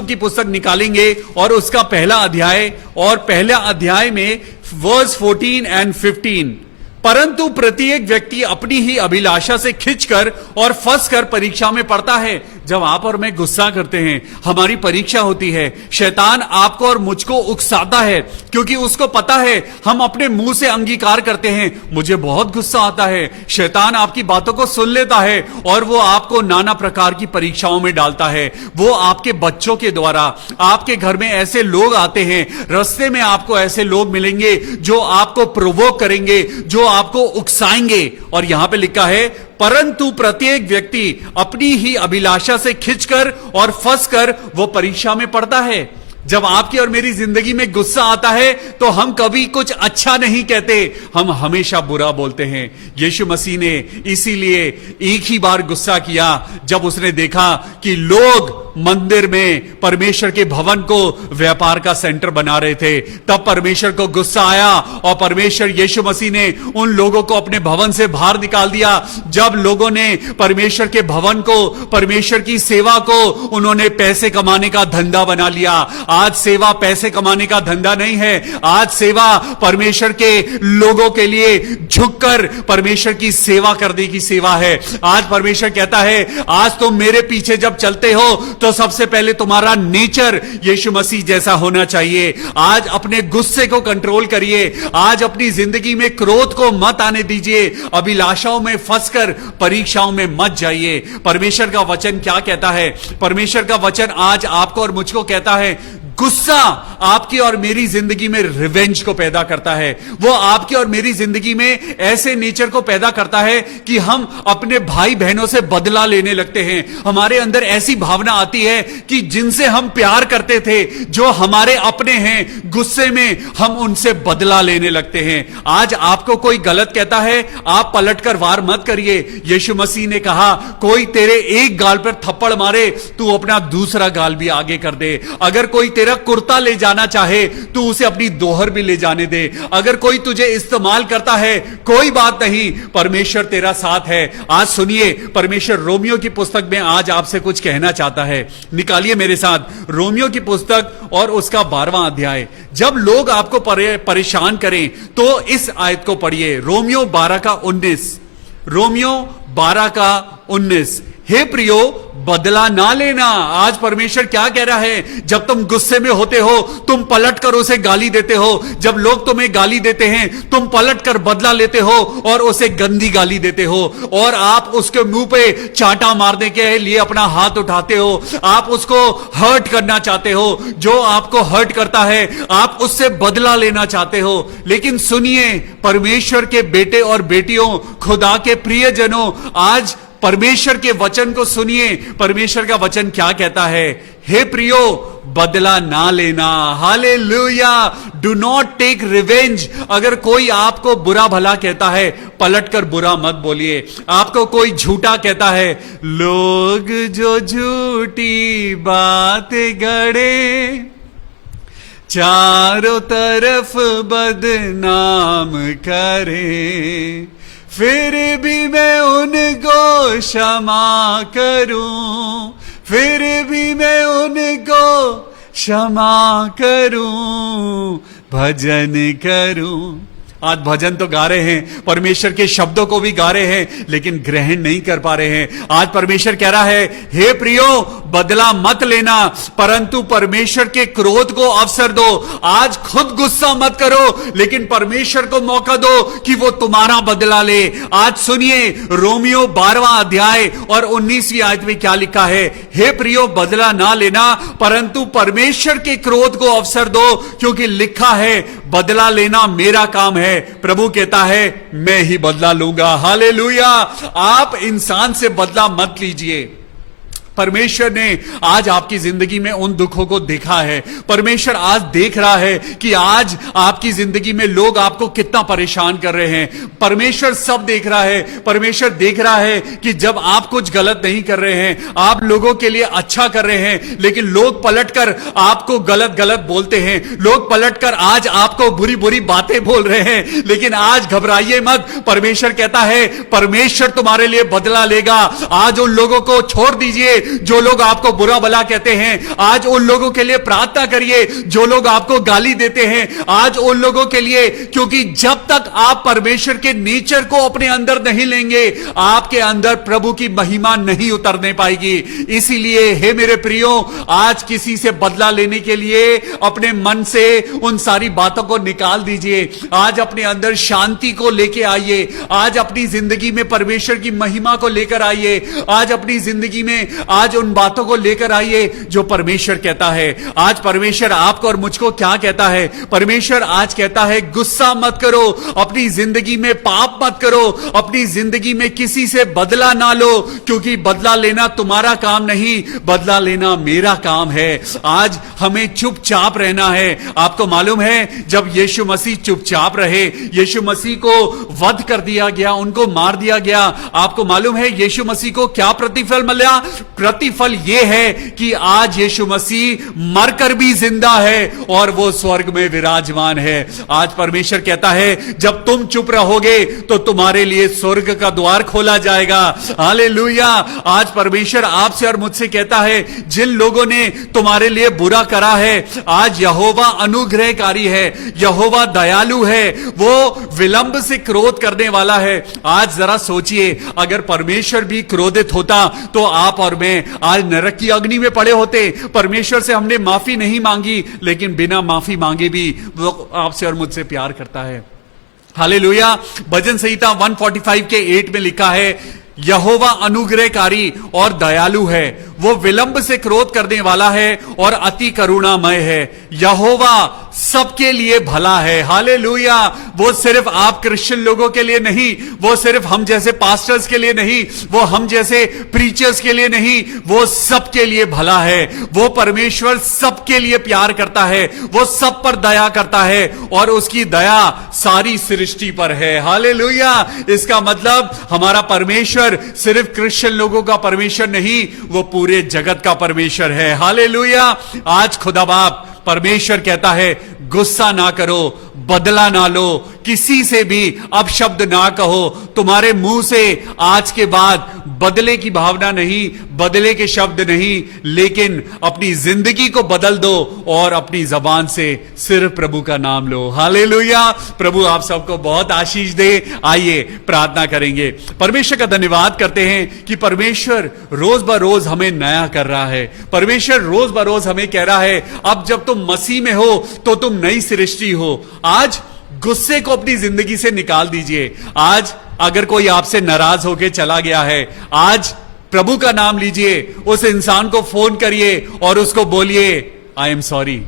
की पुस्तक निकालेंगे और उसका पहला अध्याय, और पहला अध्याय में वर्स 14 एंड 15, परंतु प्रत्येक व्यक्ति अपनी ही अभिलाषा से खिंचकर और फंसकर परीक्षा में पड़ता है। जब आप और मैं गुस्सा करते हैं, हमारी परीक्षा होती है, शैतान आपको और मुझको उकसाता है, क्योंकि उसको पता है हम अपने मुंह से अंगीकार करते हैं, मुझे बहुत गुस्सा आता है। शैतान आपकी बातों को सुन लेता है और वो आपको नाना प्रकार की परीक्षाओं में डालता है। वो आपके बच्चों के द्वारा, आपके घर में ऐसे लोग आते हैं, रास्ते में आपको ऐसे लोग मिलेंगे जो आपको प्रोवोक करेंगे, जो आपको उकसाएंगे। और यहां पे लिखा है, परंतु प्रत्येक व्यक्ति अपनी ही अभिलाषा से खिंचकर और फंसकर वो परीक्षा में पड़ता है। जब आपकी और मेरी जिंदगी में गुस्सा आता है तो हम कभी कुछ अच्छा नहीं कहते, हम हमेशा बुरा बोलते हैं। यीशु मसीह ने इसीलिए एक ही बार गुस्सा किया जब उसने देखा कि लोग मंदिर में परमेश्वर के भवन को व्यापार का सेंटर बना रहे थे। तब परमेश्वर को गुस्सा आया और परमेश्वर यीशु मसीह ने उन लोगों को अपने भवन से बाहर निकाल दिया। जब लोगों ने परमेश्वर के भवन को, परमेश्वर की सेवा को उन्होंने पैसे कमाने का धंधा बना लिया। आज सेवा पैसे कमाने का धंधा नहीं है, आज सेवा परमेश्वर के लोगों के लिए झुककर परमेश्वर की सेवा करने की सेवा है। आज परमेश्वर कहता है, आज तुम मेरे पीछे जब चलते हो तो सबसे पहले तुम्हारा नेचर यीशु मसीह जैसा होना चाहिए। आज अपने गुस्से को कंट्रोल करिए, आज अपनी जिंदगी में क्रोध को मत आने दीजिए, अभिलाषाओं में फंसकर परीक्षाओं में मत जाइए। परमेश्वर का वचन क्या कहता है? परमेश्वर का वचन आज आपको और मुझको कहता है, गुस्सा आपकी और मेरी जिंदगी में रिवेंज को पैदा करता है। वो आपकी और मेरी जिंदगी में ऐसे नेचर को पैदा करता है कि हम अपने भाई बहनों से बदला लेने लगते हैं। हमारे अंदर ऐसी भावना आती है कि जिनसे हम प्यार करते थे, जो हमारे अपने हैं, गुस्से में हम उनसे बदला लेने लगते हैं। आज आपको कोई गलत कहता है, आप पलटकर वार मत करिए। यीशु मसीह ने कहा, कोई तेरे एक गाल पर थप्पड़ मारे, तू अपना दूसरा गाल भी आगे कर दे। अगर कोई तेरा कुर्ता ले जाना चाहे तू उसे अपनी दोहर भी ले जाने दे। अगर कोई तुझे इस्तेमाल करता है, कोई बात नहीं, परमेश्वर तेरा साथ है। आज सुनिए, परमेश्वर रोमियो की पुस्तक में आज आपसे कुछ कहना चाहता है। निकालिए मेरे साथ रोमियो की पुस्तक और उसका 12वां अध्याय। जब लोग आपको परेशान करें तो इस आयत को पढ़िए, रोमियो 12 का 19। रोमियो 12 का 19। हे प्रियो, बदला ना लेना। आज परमेश्वर क्या कह रहा है? जब तुम गुस्से में होते हो, तुम पलटकर उसे गाली देते हो। जब लोग तुम्हें गाली देते हैं, तुम पलटकर बदला लेते हो और उसे गंदी गाली देते हो, और आप उसके मुंह पे चांटा मारने के लिए अपना हाथ उठाते हो। आप उसको हर्ट करना चाहते हो। जो आपको हर्ट करता है, आप उससे बदला लेना चाहते हो। लेकिन सुनिए, परमेश्वर के बेटे और बेटियों, खुदा के प्रियजनों, आज परमेश्वर के वचन को सुनिए। परमेश्वर का वचन क्या कहता है? हे प्रियो, बदला ना लेना। Hallelujah. Do not take revenge. अगर कोई आपको बुरा भला कहता है, पलटकर बुरा मत बोलिए। आपको कोई झूठा कहता है, लोग जो झूठी बातें गढ़े, चारों तरफ बदनाम करे, फिर भी मैं उनको क्षमा करूं, फिर भी मैं उनको क्षमा करूं, भजन करूं। आज भजन तो गा रहे हैं, परमेश्वर के शब्दों को भी गा रहे हैं, लेकिन ग्रहण नहीं कर पा रहे हैं। आज परमेश्वर कह रहा है, हे प्रियो, बदला मत लेना, परंतु परमेश्वर के क्रोध को अवसर दो। आज खुद गुस्सा मत करो, लेकिन परमेश्वर को मौका दो कि वो तुम्हारा बदला ले। आज सुनिए, रोमियो 12वां अध्याय और 19वीं आयत में क्या लिखा है? हे प्रियो, बदला ना लेना, परंतु परमेश्वर के क्रोध को अवसर दो, क्योंकि लिखा है, बदला लेना मेरा काम है। प्रभु कहता है, मैं ही बदला लूंगा। हालेलुया। आप इंसान से बदला मत लीजिए। परमेश्वर ने आज आपकी जिंदगी में उन दुखों को देखा है। परमेश्वर आज देख रहा है कि आज आपकी जिंदगी में लोग आपको कितना परेशान कर रहे हैं। परमेश्वर सब देख रहा है। परमेश्वर देख रहा है कि जब आप कुछ गलत नहीं कर रहे हैं, आप लोगों के लिए अच्छा कर रहे हैं, लेकिन लोग पलटकर आपको गलत गलत बोलते हैं। लोग पलटकर आज आपको बुरी बुरी बातें बोल रहे हैं, लेकिन आज घबराइए मत। परमेश्वर कहता है, परमेश्वर तुम्हारे लिए बदला लेगा। आज उन लोगों को छोड़ दीजिए जो लोग आपको बुरा भला कहते हैं। आज उन लोगों के लिए प्रार्थना करिए जो लोग आपको गाली देते हैं। आज उन लोगों के लिए, क्योंकि जब तक आप परमेश्वर के नेचर को अपने अंदर नहीं लेंगे, आपके अंदर प्रभु की महिमा नहीं उतरने पाएगी। इसीलिए हे मेरे प्रियो, आज किसी से बदला लेने के लिए अपने मन से उन सारी बातों को निकाल दीजिए। आज अपने अंदर शांति को लेके आइए। आज अपनी जिंदगी में परमेश्वर की महिमा को लेकर आइए। आज अपनी जिंदगी में आज उन बातों को लेकर आइए जो परमेश्वर कहता है। आज परमेश्वर आपको और मुझको क्या कहता है? परमेश्वर आज कहता है, गुस्सा मत करो, अपनी जिंदगी में पाप मत करो, अपनी जिंदगी में किसी से बदला ना लो, क्योंकि बदला लेना तुम्हारा काम नहीं, बदला लेना मेरा काम है। आज हमें चुपचाप रहना है। आपको मालूम है, जब यीशु मसीह चुपचाप रहे, यीशु मसीह को वध कर दिया गया, उनको मार दिया गया, आपको मालूम है यीशु मसीह को क्या प्रतिफल मिला? प्रतिफल यह है कि आज यीशु मसीह मरकर भी जिंदा है और वो स्वर्ग में विराजमान है। आज परमेश्वर कहता है, जब तुम चुप रहोगे तो तुम्हारे लिए स्वर्ग का द्वार खोला जाएगा। हालेलुया। आज परमेश्वर आपसे और मुझसे कहता है, जिन लोगों ने तुम्हारे लिए बुरा करा है, आज यहोवा अनुग्रहकारी है, यहोवा दयालु है, वो विलंब से क्रोध करने वाला है। आज जरा सोचिए, अगर परमेश्वर भी क्रोधित होता तो आप और मैं आज नरक की अग्नि में पड़े होते। परमेश्वर से हमने माफी नहीं मांगी, लेकिन बिना माफी मांगे भी वो आपसे और मुझसे प्यार करता है। हालेलुया। भजन संहिता 145 के 8 में लिखा है, यहोवा अनुग्रहकारी और दयालु है, वो विलंब से क्रोध करने वाला है और अति करुणामय है। यहोवा सबके लिए भला है। हालेलुया। वो सिर्फ आप क्रिश्चियन लोगों के लिए नहीं, वो सिर्फ हम जैसे पास्टर्स के लिए नहीं, वो हम जैसे प्रीचर्स के लिए नहीं, वो सबके लिए भला है। वो परमेश्वर सबके लिए प्यार करता है, वो सब पर दया करता है और उसकी दया सारी सृष्टि पर है। हालेलुया। इसका मतलब हमारा परमेश्वर सिर्फ क्रिश्चियन लोगों का परमेश्वर नहीं, वो पूरे जगत का परमेश्वर है। हालेलुया। आज खुदा बाप परमेश्वर कहता है, गुस्सा ना करो, बदला ना लो, किसी से भी अपशब्द ना कहो। तुम्हारे मुंह से आज के बाद बदले की भावना नहीं, बदले के शब्द नहीं, लेकिन अपनी जिंदगी को बदल दो और अपनी जबान से सिर्फ प्रभु का नाम लो। हालेलुया। प्रभु आप सबको बहुत आशीष दे। आइए प्रार्थना करेंगे। परमेश्वर का धन्यवाद करते हैं कि परमेश्वर रोज ब रोज हमें नया कर रहा है। परमेश्वर रोज ब रोज हमें कह रहा है, अब जब तुम मसीह में हो तो तुम नई सृष्टि हो। आज गुस्से को अपनी जिंदगी से निकाल दीजिए। आज अगर कोई आपसे नाराज होकर चला गया है, आज प्रभु का नाम लीजिए, उस इंसान को फोन करिए और उसको बोलिए, आई एम सॉरी।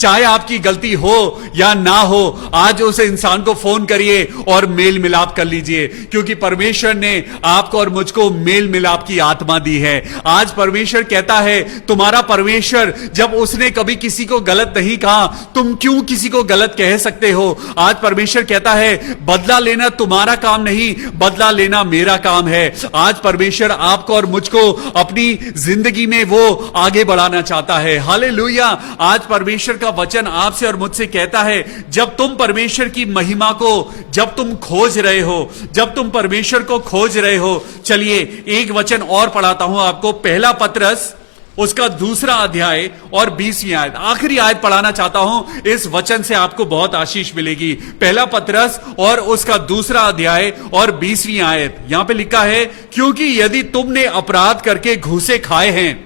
चाहे आपकी गलती हो या ना हो, आज उस इंसान को फोन करिए और मेल मिलाप कर लीजिए, क्योंकि परमेश्वर ने आपको और मुझको मेल मिलाप की आत्मा दी है। आज परमेश्वर कहता है, तुम्हारा परमेश्वर जब उसने कभी किसी को गलत नहीं कहा, तुम क्यों किसी को गलत कह सकते हो? आज परमेश्वर कहता है, बदला लेना तुम्हारा काम नहीं, बदला लेना मेरा काम है। आज परमेश्वर आपको और मुझको अपनी जिंदगी में वो आगे बढ़ाना चाहता है। हालेलुया। आज परमेश्वर वचन आपसे और मुझसे कहता है, जब तुम परमेश्वर की महिमा को जब तुम खोज रहे हो, जब तुम परमेश्वर को खोज रहे हो, चलिए एक वचन और पढ़ाता हूं आपको। पहला पत्रस उसका 2 अध्याय और 20वीं आयत, आखिरी आयत पढ़ाना चाहता हूं। इस वचन से आपको बहुत आशीष मिलेगी। पहला पत्रस और उसका 2 अध्याय और 20वीं आयत, यहां पे लिखा है, क्योंकि यदि तुमने अपराध करके घूसे खाए हैं,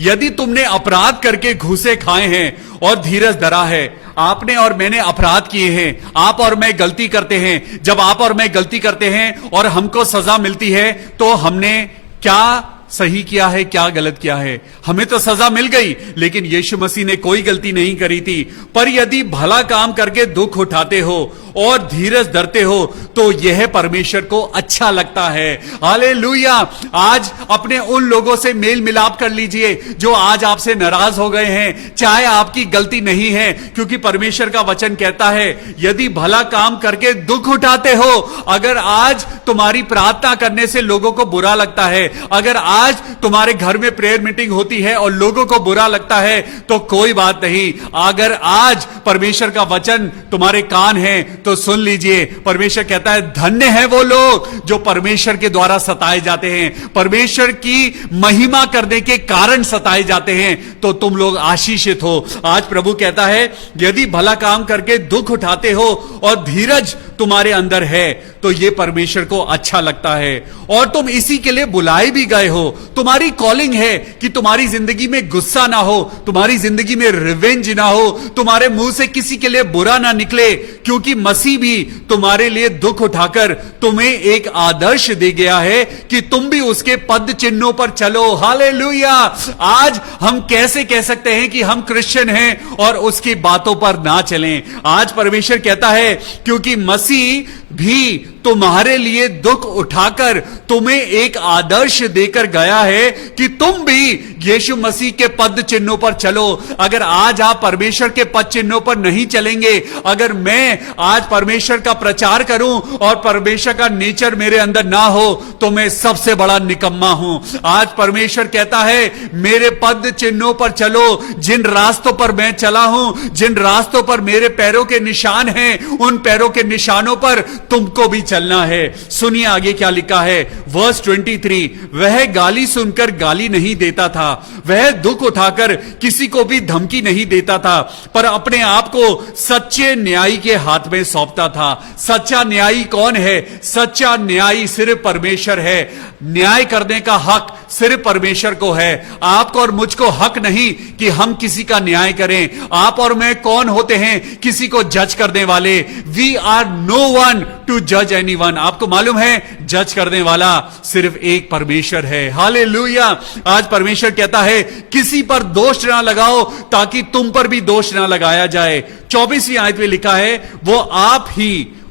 यदि तुमने अपराध करके घूसे खाए हैं और धीरज धरा है। आपने और मैंने अपराध किए हैं, आप और मैं गलती करते हैं। जब आप और मैं गलती करते हैं और हमको सजा मिलती है, तो हमने क्या सही किया है, क्या गलत किया है? हमें तो सजा मिल गई, लेकिन यीशु मसीह ने कोई गलती नहीं करी थी। पर यदि भला काम करके दुख उठाते हो और धीरज धरते हो, तो यह परमेश्वर को अच्छा लगता है। हालेलुया। आज अपने उन लोगों से मेल मिलाप कर लीजिए जो आज आपसे नाराज हो गए हैं, चाहे आपकी गलती नहीं है, क्योंकि परमेश्वर का वचन कहता है, यदि भला काम करके दुख उठाते हो। अगर आज तुम्हारी प्रार्थना करने से लोगों को बुरा लगता है, अगर आज तुम्हारे घर में प्रेयर मीटिंग होती है और लोगों को बुरा लगता है तो कोई बात नहीं। अगर आज परमेश्वर का वचन तुम्हारे कान है तो सुन लीजिए। परमेश्वर कहता है धन्य है वो लोग जो परमेश्वर के द्वारा सताए जाते हैं, परमेश्वर की महिमा करने के कारण सताए जाते हैं। तो तुम लोग आशीषित हो। आज प्रभु कहता है यदि भला काम करके दुख उठाते हो और धीरज तुम्हारे अंदर है तो यह परमेश्वर को अच्छा लगता है। और तुम इसी के लिए बुलाए भी गए हो। तुम्हारी कॉलिंग है कि तुम्हारी जिंदगी में गुस्सा ना हो, तुम्हारी जिंदगी में रिवेंज ना हो, तुम्हारे मुंह से किसी के लिए बुरा ना निकले, क्योंकि मसीह भी तुम्हारे लिए दुख उठाकर तुम्हें एक आदर्श दे गया है कि तुम भी उसके पद चिन्हों पर चलो। हालेलुया। आज हम कैसे कह सकते हैं कि हम क्रिश्चियन हैं और उसकी बातों पर ना चलें? आज परमेश्वर कहता है क्योंकि मसीह भी तुम्हारे लिए दुख उठाकर तुम्हें एक आदर्श देकर गया है कि तुम भी यीशु मसीह के पद चिन्हों पर चलो। अगर आज आप परमेश्वर के पद चिन्हों पर नहीं चलेंगे, अगर मैं आज परमेश्वर का प्रचार करूं और परमेश्वर का नेचर मेरे अंदर ना हो तो मैं सबसे बड़ा निकम्मा हूं। आज परमेश्वर कहता है मेरे पद चिन्हों पर चलो। जिन रास्तों पर मैं चला हूं, जिन रास्तों पर मेरे पैरों के निशान हैं, उन पैरों के निशानों पर तुमको भी चलना है। सुनिए आगे क्या लिखा है, वर्स 23। वह गाली सुनकर गाली नहीं देता था, वह दुख उठाकर किसी को भी धमकी नहीं देता था, पर अपने आप को सच्चे न्यायी के हाथ में सौंपता था। सच्चा न्यायी कौन है? सच्चा न्यायी सिर्फ परमेश्वर है। न्याय करने का हक सिर्फ परमेश्वर को है। आपको और मुझको हक नहीं कि हम किसी का न्याय करें। आप और मैं कौन होते हैं किसी को जज करने वाले? We are no one to जज एनीवन। आपको मालूम है जज करने वाला सिर्फ एक परमेश्वर है। हालेलुया। आज परमेश्वर कहता है किसी पर दोष ना लगाओ ताकि तुम पर भी दोष ना लगाया जाए। 24वीं आयत में लिखा है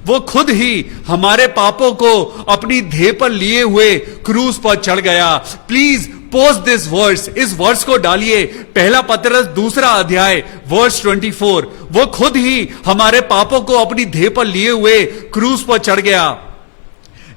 वो खुद ही हमारे पापों को अपनी देह पर लिए हुए क्रूस पर चढ़ गया। प्लीज पोस्ट दिस वर्स, इस वर्स को डालिए। पहला पतरस 2 अध्याय वर्स 24। वो खुद ही हमारे पापों को अपनी देह पर लिए हुए क्रूस पर चढ़ गया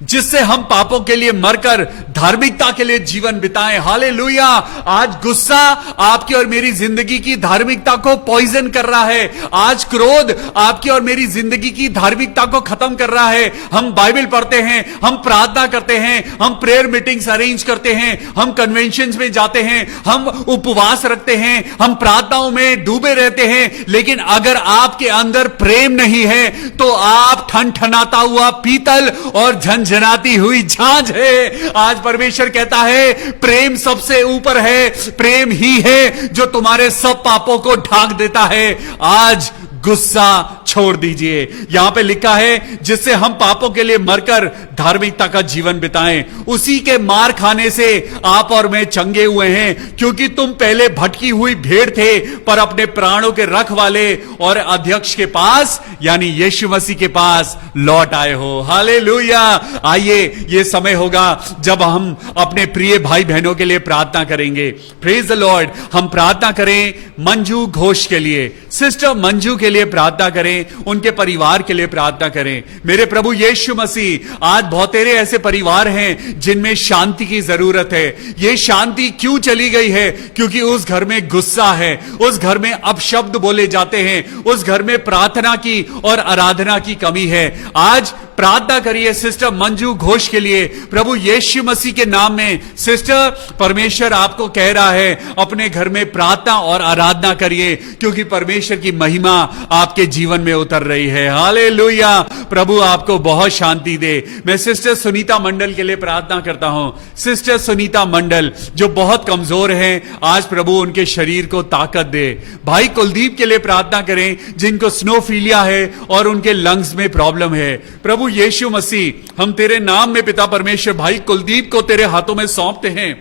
जिससे हम पापों के लिए मरकर धार्मिकता के लिए जीवन बिताएं। हालेलुया। आज गुस्सा आपकी और मेरी जिंदगी की धार्मिकता को पॉइजन कर रहा है। आज क्रोध आपकी और मेरी जिंदगी की धार्मिकता को खत्म कर रहा है। हम बाइबल पढ़ते हैं, हम प्रार्थना करते हैं, हम प्रेयर मीटिंग्स अरेंज करते हैं, हम कन्वेंशंस में जाते हैं, हम उपवास रखते हैं, हम प्रार्थनाओं में डूबे रहते हैं, लेकिन अगर आपके अंदर प्रेम नहीं है तो आप ठनठनाता हुआ पीतल और झंझनाती हुई झांझ है। आज परमेश्वर कहता है प्रेम सबसे ऊपर है। प्रेम ही है जो तुम्हारे सब पापों को ढांक देता है। आज गुस्सा छोड़ दीजिए। यहां पे लिखा है जिससे हम पापों के लिए मरकर धार्मिकता का जीवन बिताएं। उसी के मार खाने से आप और मैं चंगे हुए हैं, क्योंकि तुम पहले भटकी हुई भेड़ थे पर अपने प्राणों के रखवाले और अध्यक्ष के पास यानी यीशु मसीह के पास लौट आए हो। हालेलुया। आइए ये समय होगा जब हम अपने प्रिय भाई बहनों के लिए प्रार्थना करेंगे। Praise the Lord. हम प्रार्थना करें मंजू घोष के लिए, सिस्टर मंजू के लिए प्रार्थना करें, उनके परिवार के लिए प्रार्थना करें। मेरे प्रभु यीशु मसीह, आज बहुतेरे ऐसे परिवार हैं जिनमें शांति की जरूरत है। ये शांति क्यों चली गई है? क्योंकि उस घर में गुस्सा है, उस घर में अपशब्द बोले जाते हैं, उस घर में प्रार्थना की और आराधना की कमी है। आज प्रार्थना करिए सिस्टर मंजू घोष के लिए प्रभु यीशु मसीह के नाम में। सिस्टर, परमेश्वर आपको कह रहा है अपने घर में प्रार्थना और आराधना करिए, क्योंकि परमेश्वर की महिमा आपके जीवन में उतर रही है। हालेलुया। प्रभु आपको बहुत शांति दे। मैं सिस्टर सुनीता मंडल के लिए प्रार्थना करता हूं। सिस्टर सुनीता मंडल जो बहुत कमजोर हैं, आज प्रभु उनके शरीर को ताकत दे। भाई कुलदीप के लिए प्रार्थना करें जिनको स्नोफीलिया है और उनके लंग्स में प्रॉब्लम है। प्रभु यीशु मसीह, हम तेरे नाम में पिता परमेश्वर भाई कुलदीप को तेरे हाथों में सौंपते हैं।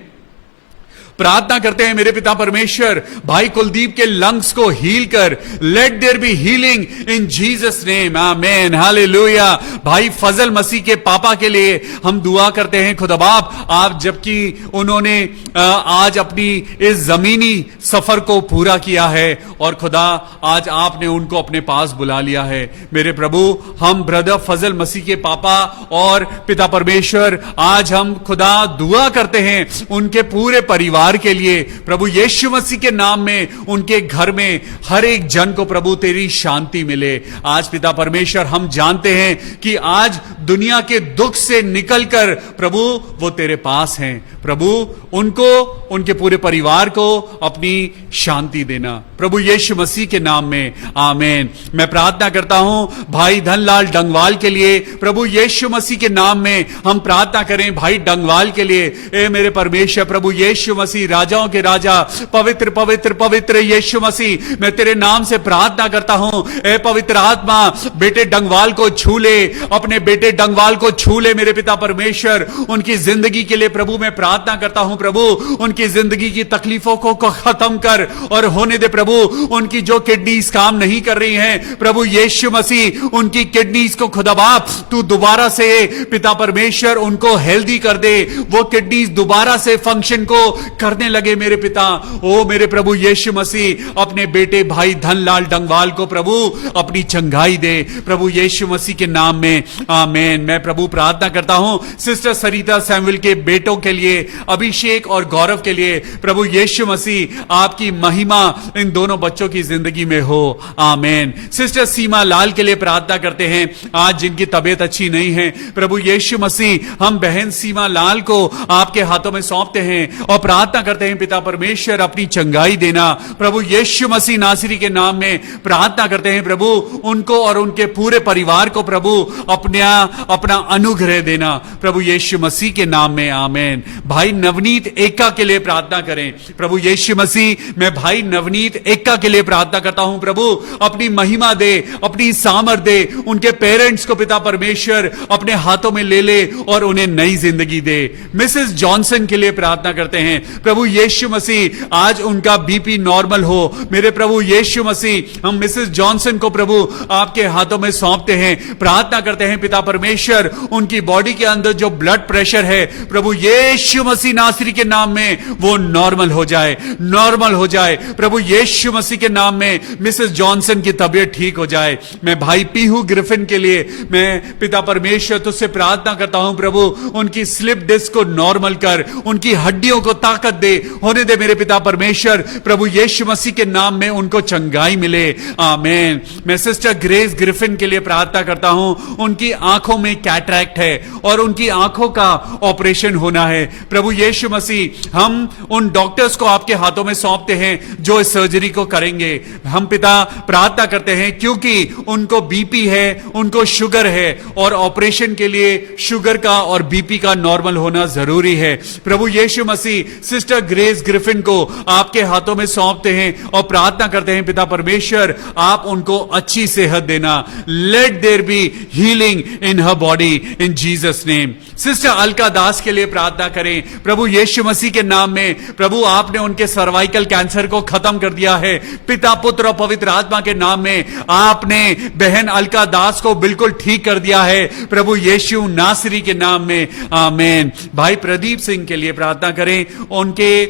प्रार्थना करते हैं मेरे पिता परमेश्वर, भाई कुलदीप के लंग्स को हील कर, let there be healing in Jesus name, amen, hallelujah. भाई फजल मसीह के पापा के लिए हम दुआ करते हैं खुदा बाप, आप जबकि उन्होंने आज अपनी इस जमीनी सफर को पूरा किया है और खुदा आज आपने उनको अपने पास बुला लिया है मेरे प्रभु, हम ब्रदर फजल मसीह के पापा और पिता परमेश्वर आज हम खुदा दुआ करते हैं उनके पूरे परिवार के लिए प्रभु यीशु मसीह के नाम में, उनके घर में हर एक जन को प्रभु तेरी शांति मिले। आज पिता परमेश्वर हम जानते हैं कि आज दुनिया के दुख से निकलकर प्रभु वो तेरे पास हैं प्रभु, उनको उनके पूरे परिवार को अपनी शांति देना प्रभु यीशु मसीह के नाम में, आमीन। मैं प्रार्थना करता हूं भाई धनलाल डंगवाल के लिए प्रभु यीशु मसीह के नाम में हम प्रार्थना करें भाई डंगवाल के लिए। ए मेरे परमेश्वर प्रभु यीशु मसीह, राजाओं के राजा, पवित्र पवित्र पवित्र यीशु मसीह, मैं तेरे नाम से प्रार्थना करता हूं ए पवित्र आत्मा बेटे डंगवाल को छू ले, अपने बेटे डंगवाल को छू ले मेरे पिता परमेश्वर। उनकी जिंदगी के लिए प्रभु मैं प्रार्थना करता हूं प्रभु, उनकी जिंदगी की तकलीफों को खत्म कर और होने दे प्रभु। उनकी जो किडनीज काम नहीं कर रही हैं प्रभु यीशु मसीह, उनकी किडनीज को खुदा बाप तू दोबारा से पिता परमेश्वर उनको हेल्दी कर दे, वो किडनीज दोबारा से फंक्शन को करने लगे मेरे पिता। ओ मेरे प्रभु यीशु मसीह, अपने बेटे भाई धनलाल डंगवाल को प्रभु अपनी चंगाई दे प्रभु यीशु मसीह के नाम में, आमीन। मैं प्रभु प्रार्थना करता हूं सिस्टर सरिता सैमुअल के बेटों के लिए, अभिषेक और गौरव के लिए प्रभु यीशु मसीह आपकी महिमा इन दोनों बच्चों की जिंदगी में हो, आमीन। सिस्टर सीमा लाल के लिए प्रार्थना करते हैं आज जिनकी तबीयत अच्छी नहीं है प्रभु यीशु मसीह, हम बहन सीमा लाल को आपके हाथों में सौंपते हैं और प्रार्थना करते हैं पिता परमेश्वर अपनी चंगाई देना प्रभु यीशु मसीह नासरी के नाम में। प्रार्थना करते हैं प्रभु उनको और उनके पूरे परिवार को प्रभु अपना अनुग्रह देना प्रभु यीशु मसीह के नाम में, आमीन। भाई नवनीत एका के लिए प्रार्थना करें प्रभु यीशु मसीह, मैं भाई नवनीत एका के लिए प्रार्थना करता हूं प्रभु अपनी महिमा दे, अपनी सामर्थ दे, उनके पेरेंट्स को पिता परमेश्वर अपने हाथों में ले ले और उन्हें नई जिंदगी दे। मिसेस जॉनसन के लिए प्रार्थना करते हैं प्रभु यीशु मसीह, आज उनका बीपी नॉर्मल हो मेरे प्रभु यीशु मसीह। हम मिसेस जॉनसन को प्रभु आपके हाथों में सौंपते हैं, प्रार्थना करते हैं पिता परमेश्वर उनकी बॉडी के अंदर जो ब्लड प्रेशर है प्रभु यीशु मसीह नासरी के नाम में वो नॉर्मल हो जाए, नॉर्मल हो जाए प्रभु यीशु मसीह के नाम में। मिसेस जॉनसन की तबीयत ठीक हो जाए। मैं भाई पीहू ग्रिफिन के लिए मैं पिता परमेश्वर तुझसे प्रार्थना करता हूं प्रभु उनकी स्लिप डिस्क को नॉर्मल कर, उनकी हड्डियों को ताकत दे, होने दे मेरे पिता परमेश्वर प्रभु यीशु मसीह के नाम में उनको चंगाई मिले, आमीन। मैं सिस्टर ग्रेस ग्रिफिन के लिए प्रार्थना करता हूं, उनकी आंखों में कैटरैक्ट है और उनकी आंखों का ऑपरेशन होना है प्रभु यीशु मसीह। हम उन डॉक्टर्स को आपके हाथों में सौंपते हैं जो इस सर्जरी को करेंगे। हम पिता प्रार्थना करते हैं क्योंकि उनको बीपी है, उनको शुगर है और ऑपरेशन के लिए शुगर का और बीपी का नॉर्मल होना जरूरी है प्रभु यीशु मसीह। सिस्टर ग्रेस ग्रिफिन को आपके हाथों में सौंपते हैं और प्रार्थना करते हैं पिता परमेश्वर आप उनको अच्छी सेहत देना, let there be healing in her body in Jesus name. Sister Alka Das के लिए प्रार्थना करें प्रभु यीशु मसीह के नाम में, प्रभु आपने उनके सर्वाइकल कैंसर को खत्म कर दिया है पिता पुत्र और पवित्र आत्मा के नाम में। आपने बहन अलका दास को बिल्कुल ठीक कर दिया है प्रभु यीशु नासरी के नाम में, आमीन। भाई प्रदीप सिंह के लिए प्रार्थना करें, उनके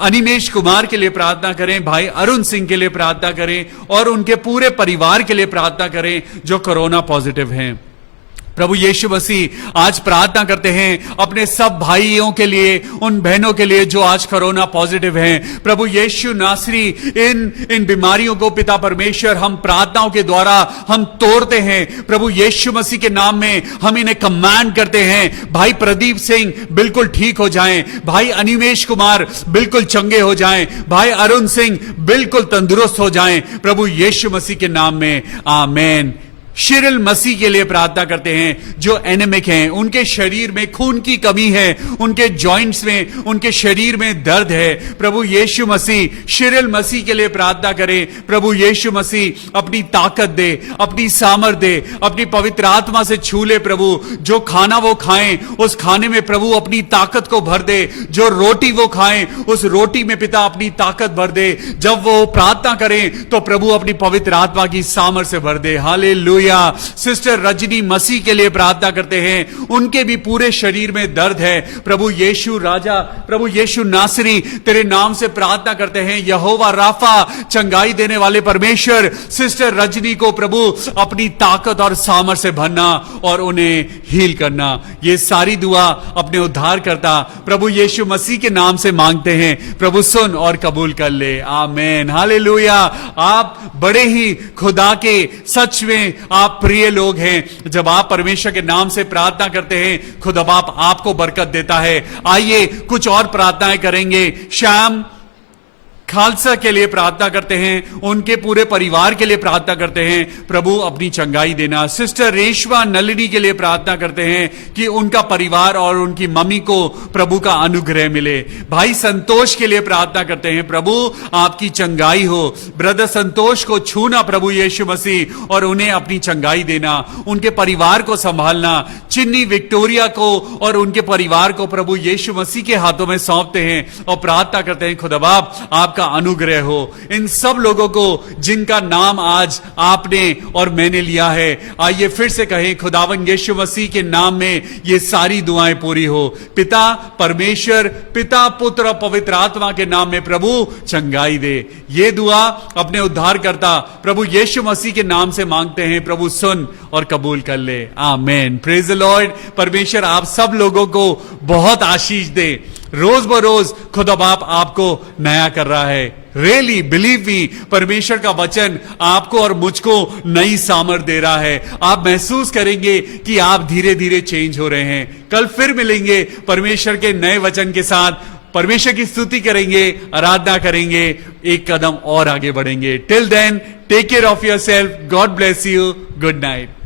अनिमेश कुमार के लिए प्रार्थना करें, भाई अरुण सिंह के लिए प्रार्थना करें और उनके पूरे परिवार के लिए प्रार्थना करें जो कोरोना पॉजिटिव हैं प्रभु यीशु मसीह। आज प्रार्थना करते हैं अपने सब भाइयों के लिए, उन बहनों के लिए जो आज कोरोना पॉजिटिव हैं प्रभु यीशु नासरी। इन बीमारियों को पिता परमेश्वर हम प्रार्थनाओं के द्वारा हम तोड़ते हैं प्रभु यीशु मसीह के नाम में। हम इन्हें कमांड करते हैं भाई प्रदीप सिंह बिल्कुल ठीक हो जाएं, भाई अनिमेश कुमार बिल्कुल चंगे हो जाएं, भाई अरुण सिंह बिल्कुल तंदुरुस्त हो जाएं प्रभु यीशु मसीह के नाम में, आमीन। शिरिल मसीह के लिए प्रार्थना करते हैं जो एनेमिक हैं, उनके शरीर में खून की कमी है, उनके जॉइंट्स में, उनके शरीर में दर्द है। प्रभु यीशु मसीह शिरिल मसीह के लिए प्रार्थना करें। प्रभु यीशु मसीह अपनी ताकत दे, अपनी सामर्थ दे, अपनी पवित्र आत्मा से छू ले। प्रभु जो खाना वो खाएं, उस खाने में प्रभु अपनी ताकत को भर दे। जो रोटी वो खाएं, उस रोटी में पिता अपनी ताकत भर दे। जब वो प्रार्थना करें तो प्रभु अपनी पवित्र आत्मा की सामर्थ से भर दे। हालेलुया। सिस्टर रजनी मसीह के लिए प्रार्थना करते हैं, उनके भी पूरे शरीर में दर्द है। प्रभु यीशु राजा, प्रभु यीशु नासरी, तेरे नाम से प्रार्थना करते हैं। यहोवा राफा, चंगाई देने वाले परमेश्वर, सिस्टर रजनी को प्रभु अपनी ताकत और सामर्थ से भरना और उन्हें हील करना। ये सारी दुआ अपने उद्धारकर्ता प्रभु यीशु मसीह के नाम से मांगते हैं। प्रभु सुन और कबूल कर ले। आमीन। हालेलुया। आप बड़े ही खुदा के सच में आप प्रिय लोग हैं। जब आप परमेश्वर के नाम से प्रार्थना करते हैं, खुदा बाप आपको बरकत देता है। आइए कुछ और प्रार्थनाएं करेंगे। श्याम खालसा के लिए प्रार्थना करते हैं, उनके पूरे परिवार के लिए प्रार्थना करते हैं, प्रभु अपनी चंगाई देना। सिस्टर रेशमा नलिनी के लिए प्रार्थना करते हैं कि उनका परिवार और उनकी मम्मी को प्रभु का अनुग्रह मिले। भाई संतोष के लिए प्रार्थना करते हैं, प्रभु आपकी चंगाई हो। ब्रदर संतोष को छूना प्रभु यीशु मसीह, और उन्हें अपनी चंगाई देना, उनके परिवार को संभालना। चिन्नी विक्टोरिया को और उनके परिवार को प्रभु यीशु मसीह के हाथों में सौंपते हैं और प्रार्थना करते हैं, खुदा बाप आपका अनुग्रह हो इन सब लोगों को जिनका नाम आज आपने और मैंने लिया है। आइए फिर से कहें, खुदावन यीशु मसीह के नाम में ये सारी दुआएं पूरी हो। पिता परमेश्वर, पिता पुत्र और पवित्र आत्मा के नाम में प्रभु चंगाई दे। ये दुआ अपने उद्धारकर्ता प्रभु यीशु मसीह के नाम से मांगते हैं। प्रभु सुन और कबूल कर ले। आमीन। Praise the Lord. परमेश्वर आप सब लोगों को बहुत आशीष दे। रोज बरोज खुदा बाप आपको नया कर रहा है। रियली बिलीव मी, परमेश्वर का वचन आपको और मुझको नई सामर्थ दे रहा है। आप महसूस करेंगे कि आप धीरे धीरे चेंज हो रहे हैं। कल फिर मिलेंगे परमेश्वर के नए वचन के साथ। परमेश्वर की स्तुति करेंगे, आराधना करेंगे, एक कदम और आगे बढ़ेंगे। Till then take care of yourself. God bless you. Good night.